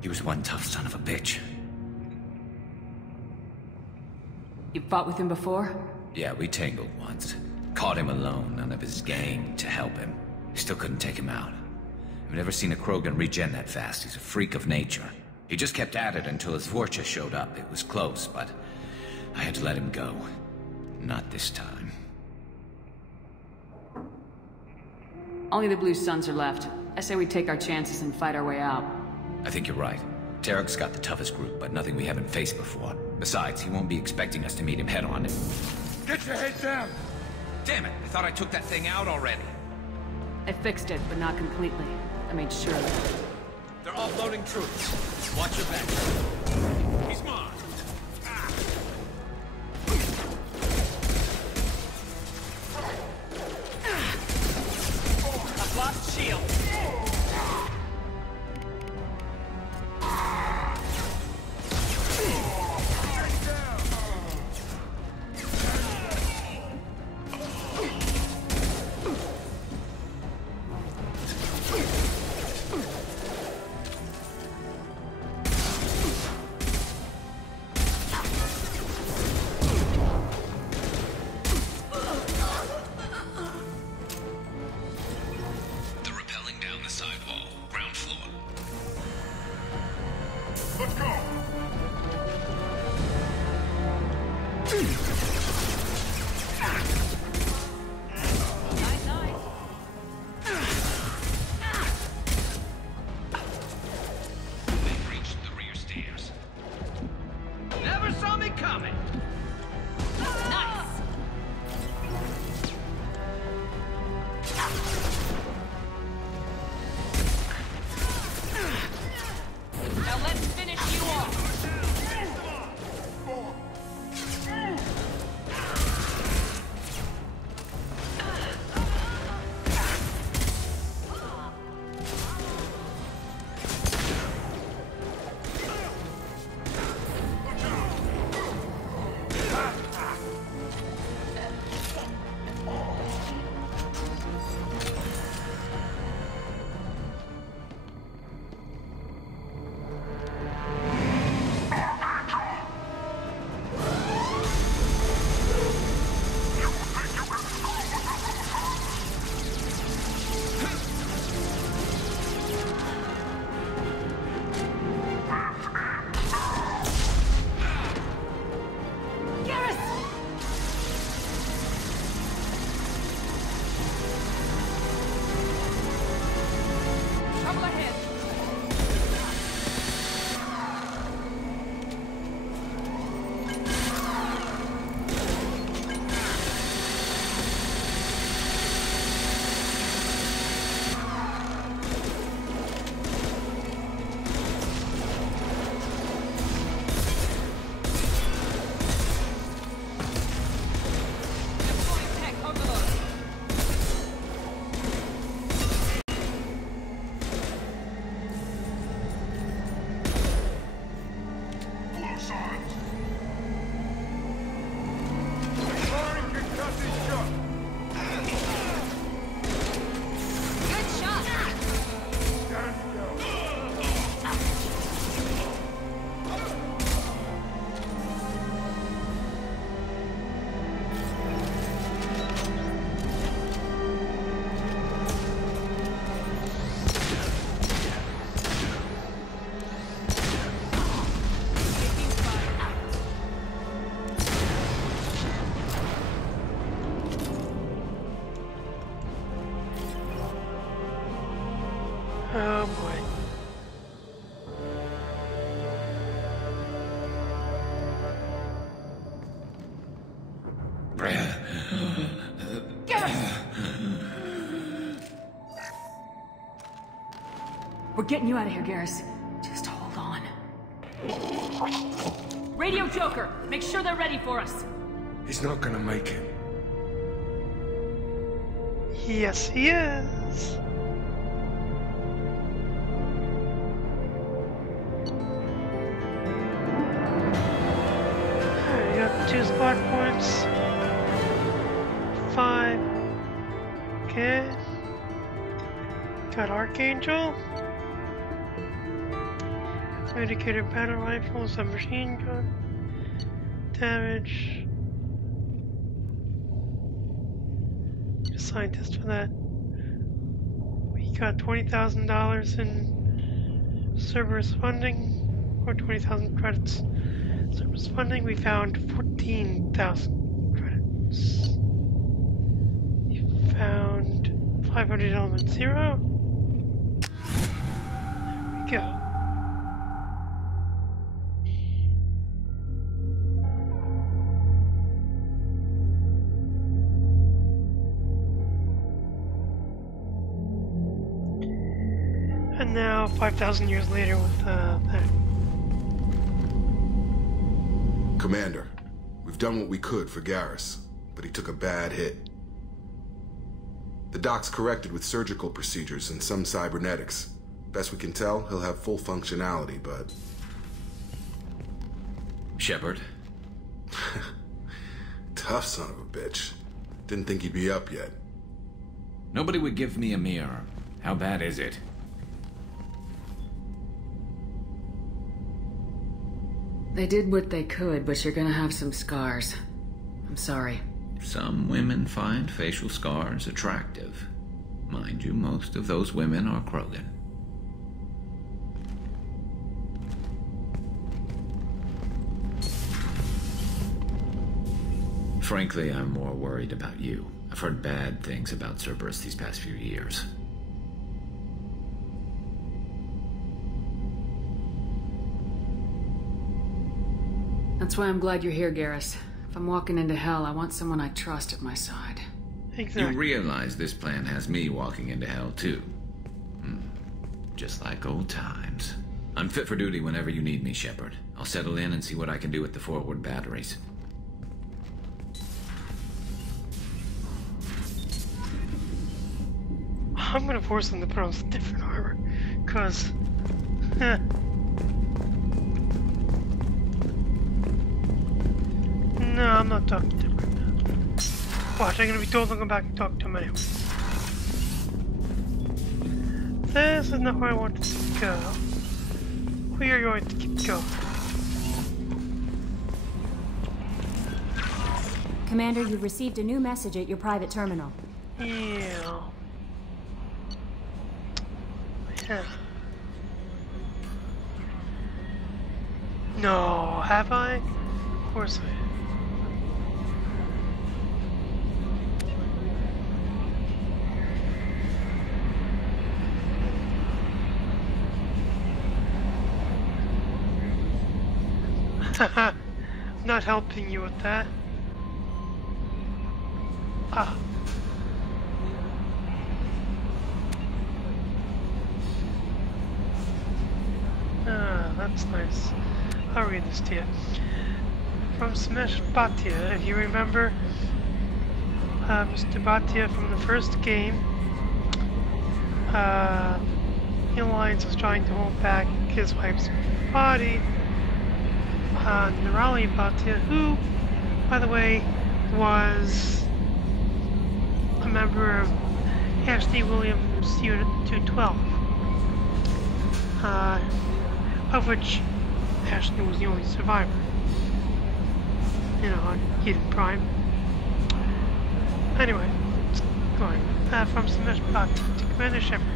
He was one tough son of a bitch. You fought with him before? Yeah, we tangled once. Caught him alone, none of his gang to help him. Still couldn't take him out. I've never seen a Krogan regen that fast. He's a freak of nature. He just kept at it until his Vorcha showed up. It was close, but I had to let him go. Not this time. Only the Blue Suns are left. I say we take our chances and fight our way out. I think you're right. Tarek's got the toughest group, but nothing we haven't faced before. Besides, he won't be expecting us to meet him head-on. Get your head down! Damn it! I thought I took that thing out already. I fixed it, but not completely. I made sure of it. They're offloading troops. Watch your back. He's mine. I've lost shield. Oh boy. We're getting you out of here, Garrus. Just hold on. Radio Joker! Make sure they're ready for us! He's not gonna make it. Yes, he is. Alright, you got 2 spot points. Okay. Got Archangel. Indicator battle rifle, submachine gun. Damage. Get a scientist for that. We got $20,000 in Cerberus funding, or 20,000 credits. Cerberus funding, we found 14,000 credits. We found 500 element 0. There we go. And now, 5,000 years later with that. Commander, we've done what we could for Garrus, but he took a bad hit. The doc's corrected with surgical procedures and some cybernetics. Best we can tell, he'll have full functionality, but... Shepard? Tough son of a bitch. Didn't think he'd be up yet. Nobody would give me a mirror. How bad is it? They did what they could, but you're gonna have some scars. I'm sorry. Some women find facial scars attractive. Mind you, most of those women are Krogan. Frankly, I'm more worried about you. I've heard bad things about Cerberus these past few years. That's why I'm glad you're here, Garrus. If I'm walking into hell, I want someone I trust at my side. Exactly. You realize this plan has me walking into hell, too. Just like old times. I'm fit for duty whenever you need me, Shepard. I'll settle in and see what I can do with the forward batteries. I'm gonna force them to put on some different armor, cause... No, I'm not talking to him right now. Watch, I'm gonna be told to go back and talk to him anyway. This is not where I wanted to go. We are going to keep going. Commander, you've received a new message at your private terminal. Yeah. No, have I? Of course I have. Not helping you with that. Ah. Ah, that's nice. I'll read this to you. From Smesh Bhatia, if you remember, Mr. Bhatia from the first game, the Alliance was trying to hold back his wife's body. Nirali Bhatia, who, by the way, was a member of Ashley Williams' Unit 212, of which Ashley was the only survivor, you know, on Eden Prime. Anyway, going from Smesh Bhatia to Commander Shepard.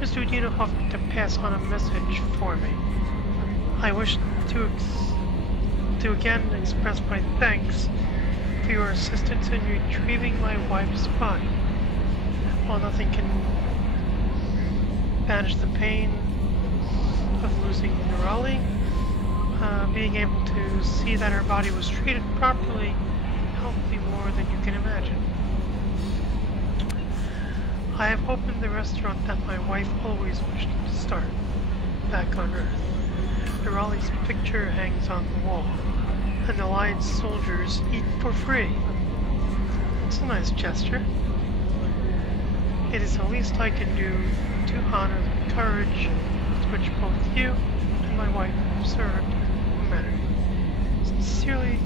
Mr. Udino offered to pass on a message for me. I wish to again express my thanks for your assistance in retrieving my wife's body. While nothing can banish the pain of losing Nirali, being able to see that her body was treated properly helped me more than you can imagine. I have opened the restaurant that my wife always wished to start, back on Earth. Nirali's picture hangs on the wall, and the Alliance soldiers eat for free. It's a nice gesture. It is the least I can do to honor the courage with which both you and my wife have served humanity. Sincerely,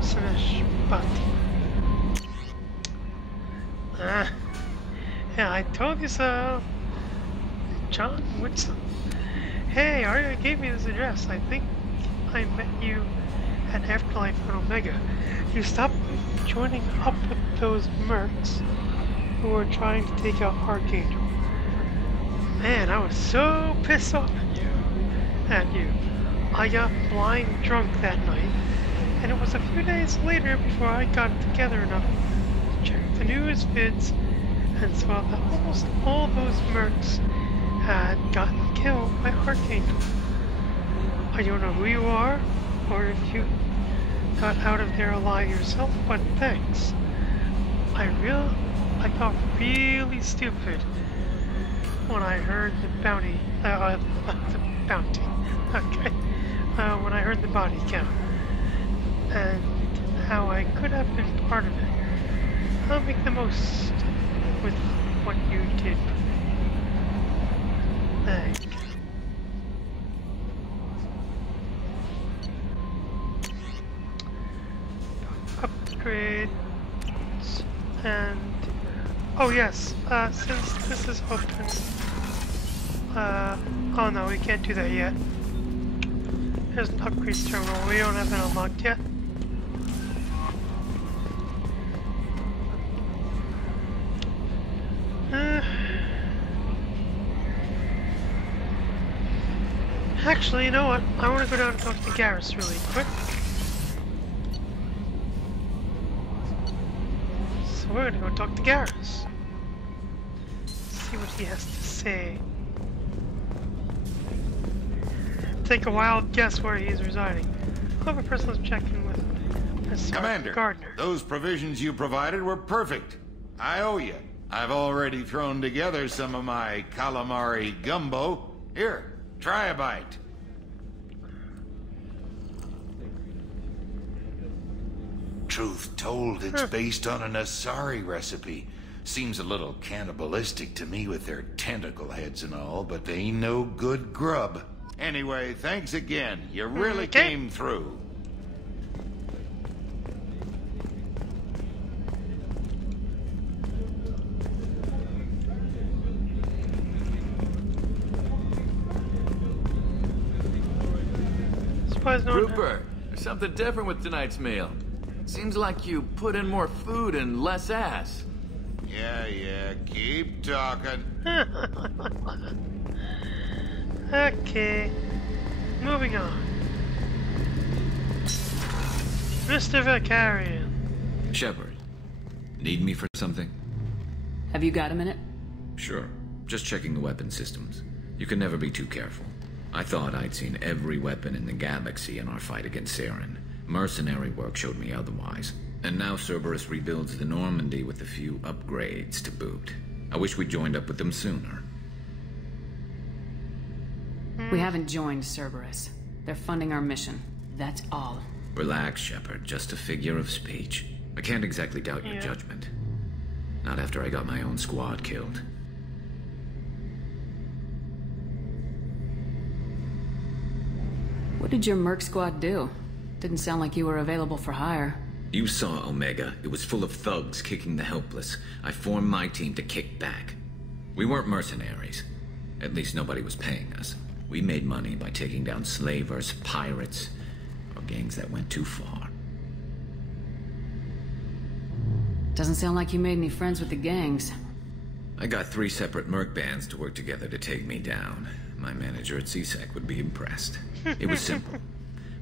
Smesh Bhatia. Yeah, I told you so. John Woodson. Hey, Arya gave me this address. I think I met you at Afterlife on Omega. You stopped joining up with those mercs who were trying to take out Archangel. Man, I was so pissed off at you. I got blind drunk that night, and it was a few days later before I got together enough to check the news feeds and saw that almost all those mercs had gotten killed by Archangel. I don't know who you are, or if you got out of there alive yourself, but thanks. I got really stupid when I heard the bounty, okay, when I heard the body count, and how I could have been part of it. I'll make the most with what you did. Thanks. Upgrades, and oh yes, since this is open, oh no, we can't do that yet. There's an upgrades terminal, we don't have that unlocked yet. Actually, you know what? I want to go down and talk to Garrus really quick. So we're going to go talk to Garrus. See what he has to say. Take a wild guess where he's residing. I'll have a personal check-in with Mr. Commander, Gardner. Those provisions you provided were perfect. I owe you. I've already thrown together some of my calamari gumbo. Here, try a bite. Truth told, it's based on an Asari recipe. Seems a little cannibalistic to me with their tentacle heads and all, but they ain't no good grub. Anyway, thanks again. You really came through. Rupert, there's something different with tonight's meal. Seems like you put in more food and less ass. Yeah, keep talking. Okay, moving on. Mr. Vicarian. Shepard, need me for something? Have you got a minute? Sure. Just checking the weapon systems. You can never be too careful. I thought I'd seen every weapon in the galaxy in our fight against Saren. Mercenary work showed me otherwise. And now Cerberus rebuilds the Normandy with a few upgrades to boot. I wish we'd joined up with them sooner. We haven't joined Cerberus. They're funding our mission. That's all. Relax, Shepard. Just a figure of speech. I can't exactly doubt your judgment. Not after I got my own squad killed. What did your merc squad do? Didn't sound like you were available for hire. You saw Omega. It was full of thugs kicking the helpless. I formed my team to kick back. We weren't mercenaries. At least nobody was paying us. We made money by taking down slavers, pirates, or gangs that went too far. Doesn't sound like you made any friends with the gangs. I got 3 separate merc bands to work together to take me down. My manager at CSEC would be impressed. It was simple.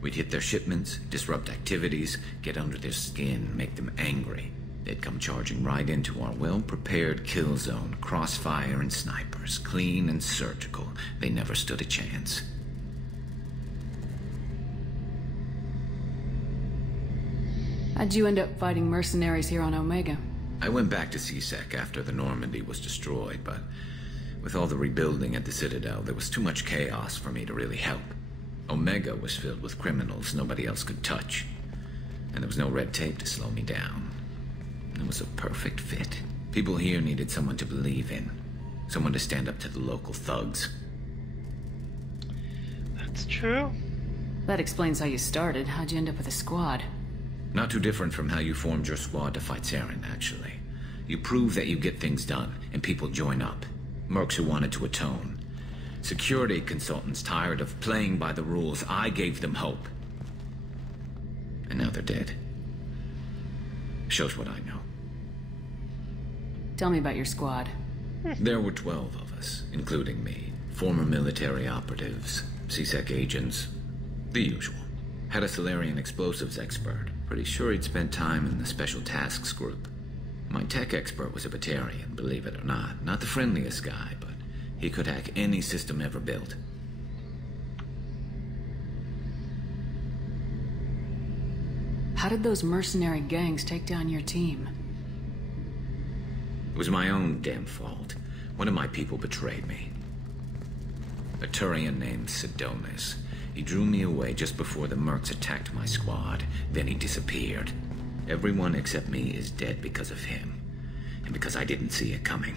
We'd hit their shipments, disrupt activities, get under their skin, make them angry. They'd come charging right into our well-prepared kill zone, crossfire and snipers, clean and surgical. They never stood a chance. How'd you end up fighting mercenaries here on Omega? I went back to CSEC after the Normandy was destroyed, but with all the rebuilding at the Citadel, there was too much chaos for me to really help. Omega was filled with criminals nobody else could touch, and there was no red tape to slow me down. It was a perfect fit. People here needed someone to believe in, someone to stand up to the local thugs. That's true. That explains how you started. How'd you end up with a squad? Not too different from how you formed your squad to fight Saren, actually. You prove that you get things done, and people join up. Mercs who wanted to atone. Security consultants tired of playing by the rules. I gave them hope. And now they're dead. Shows what I know. Tell me about your squad. There were 12 of us, including me. Former military operatives, CSEC agents, the usual. Had a Solarian explosives expert. Pretty sure he'd spent time in the Special Tasks Group. My tech expert was a Batarian, believe it or not. Not the friendliest guy, but he could hack any system ever built. How did those mercenary gangs take down your team? It was my own damn fault. One of my people betrayed me. A Turian named Sidonis. He drew me away just before the Mercs attacked my squad. Then he disappeared. Everyone except me is dead because of him. And because I didn't see it coming.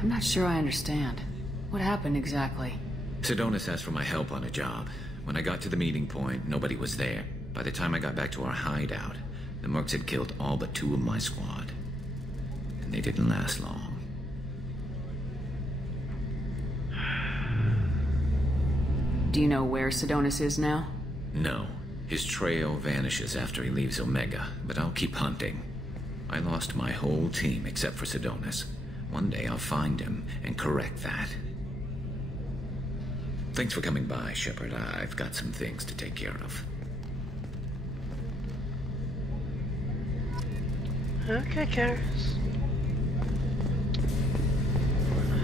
I'm not sure I understand. What happened exactly? Sidonis asked for my help on a job. When I got to the meeting point, nobody was there. By the time I got back to our hideout, the Mercs had killed all but 2 of my squad. And they didn't last long. Do you know where Sidonis is now? No. His trail vanishes after he leaves Omega, but I'll keep hunting. I lost my whole team except for Sidonis. One day I'll find him and correct that. Thanks for coming by, Shepard. I've got some things to take care of. Okay, Garrus.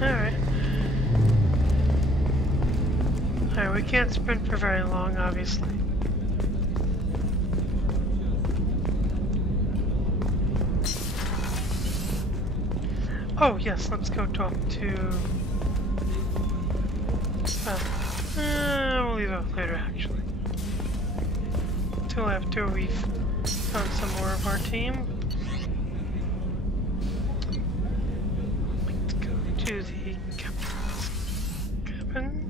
Alright. Alright, we can't sprint for very long, obviously. Oh, yes, let's go talk to... we'll leave it later, actually. Until after we've found some more of our team. Let's go to the captain's cabin.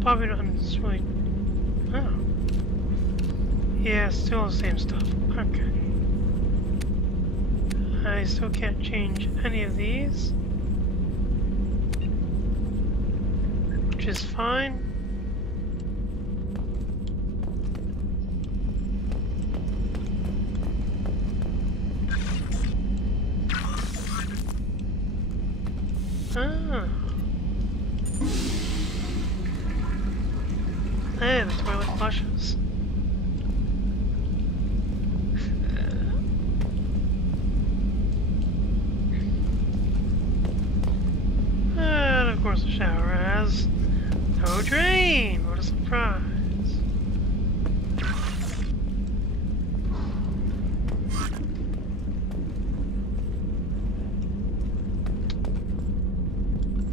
Probably not really. Oh. Yeah, still the same stuff. Okay. I still can't change any of these, which is fine. Ah. Hey, the toilet flushes. And of course the shower has no drain. What a surprise.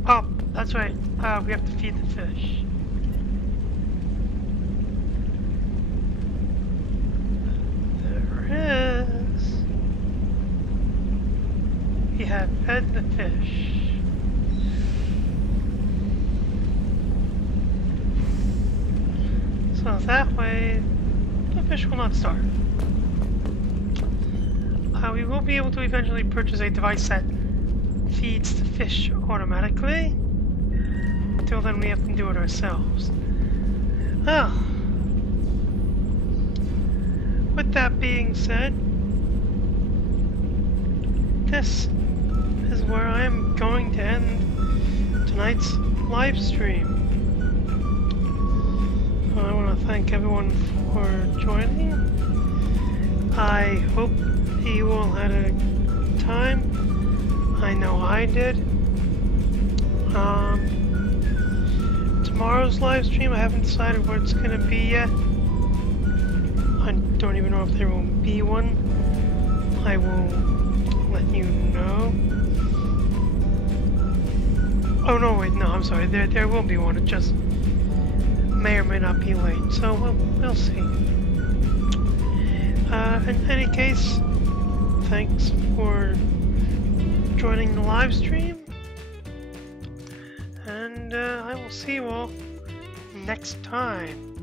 Oh, that's right. We have to feed the fish. We have fed the fish. So that way, the fish will not starve. We will be able to eventually purchase a device that feeds the fish automatically. Until then, we have to do it ourselves. Oh. With that being said, this is where I am going to end tonight's live stream. I want to thank everyone for joining. I hope you all had a good time. I know I did. Tomorrow's live stream, I haven't decided what it's going to be yet. I don't even know if there will be one. I will let you know. Oh no, wait, no, I'm sorry. There will be one. It just may or may not be late. So we'll see. In any case, thanks for joining the live stream, and I will see you all next time.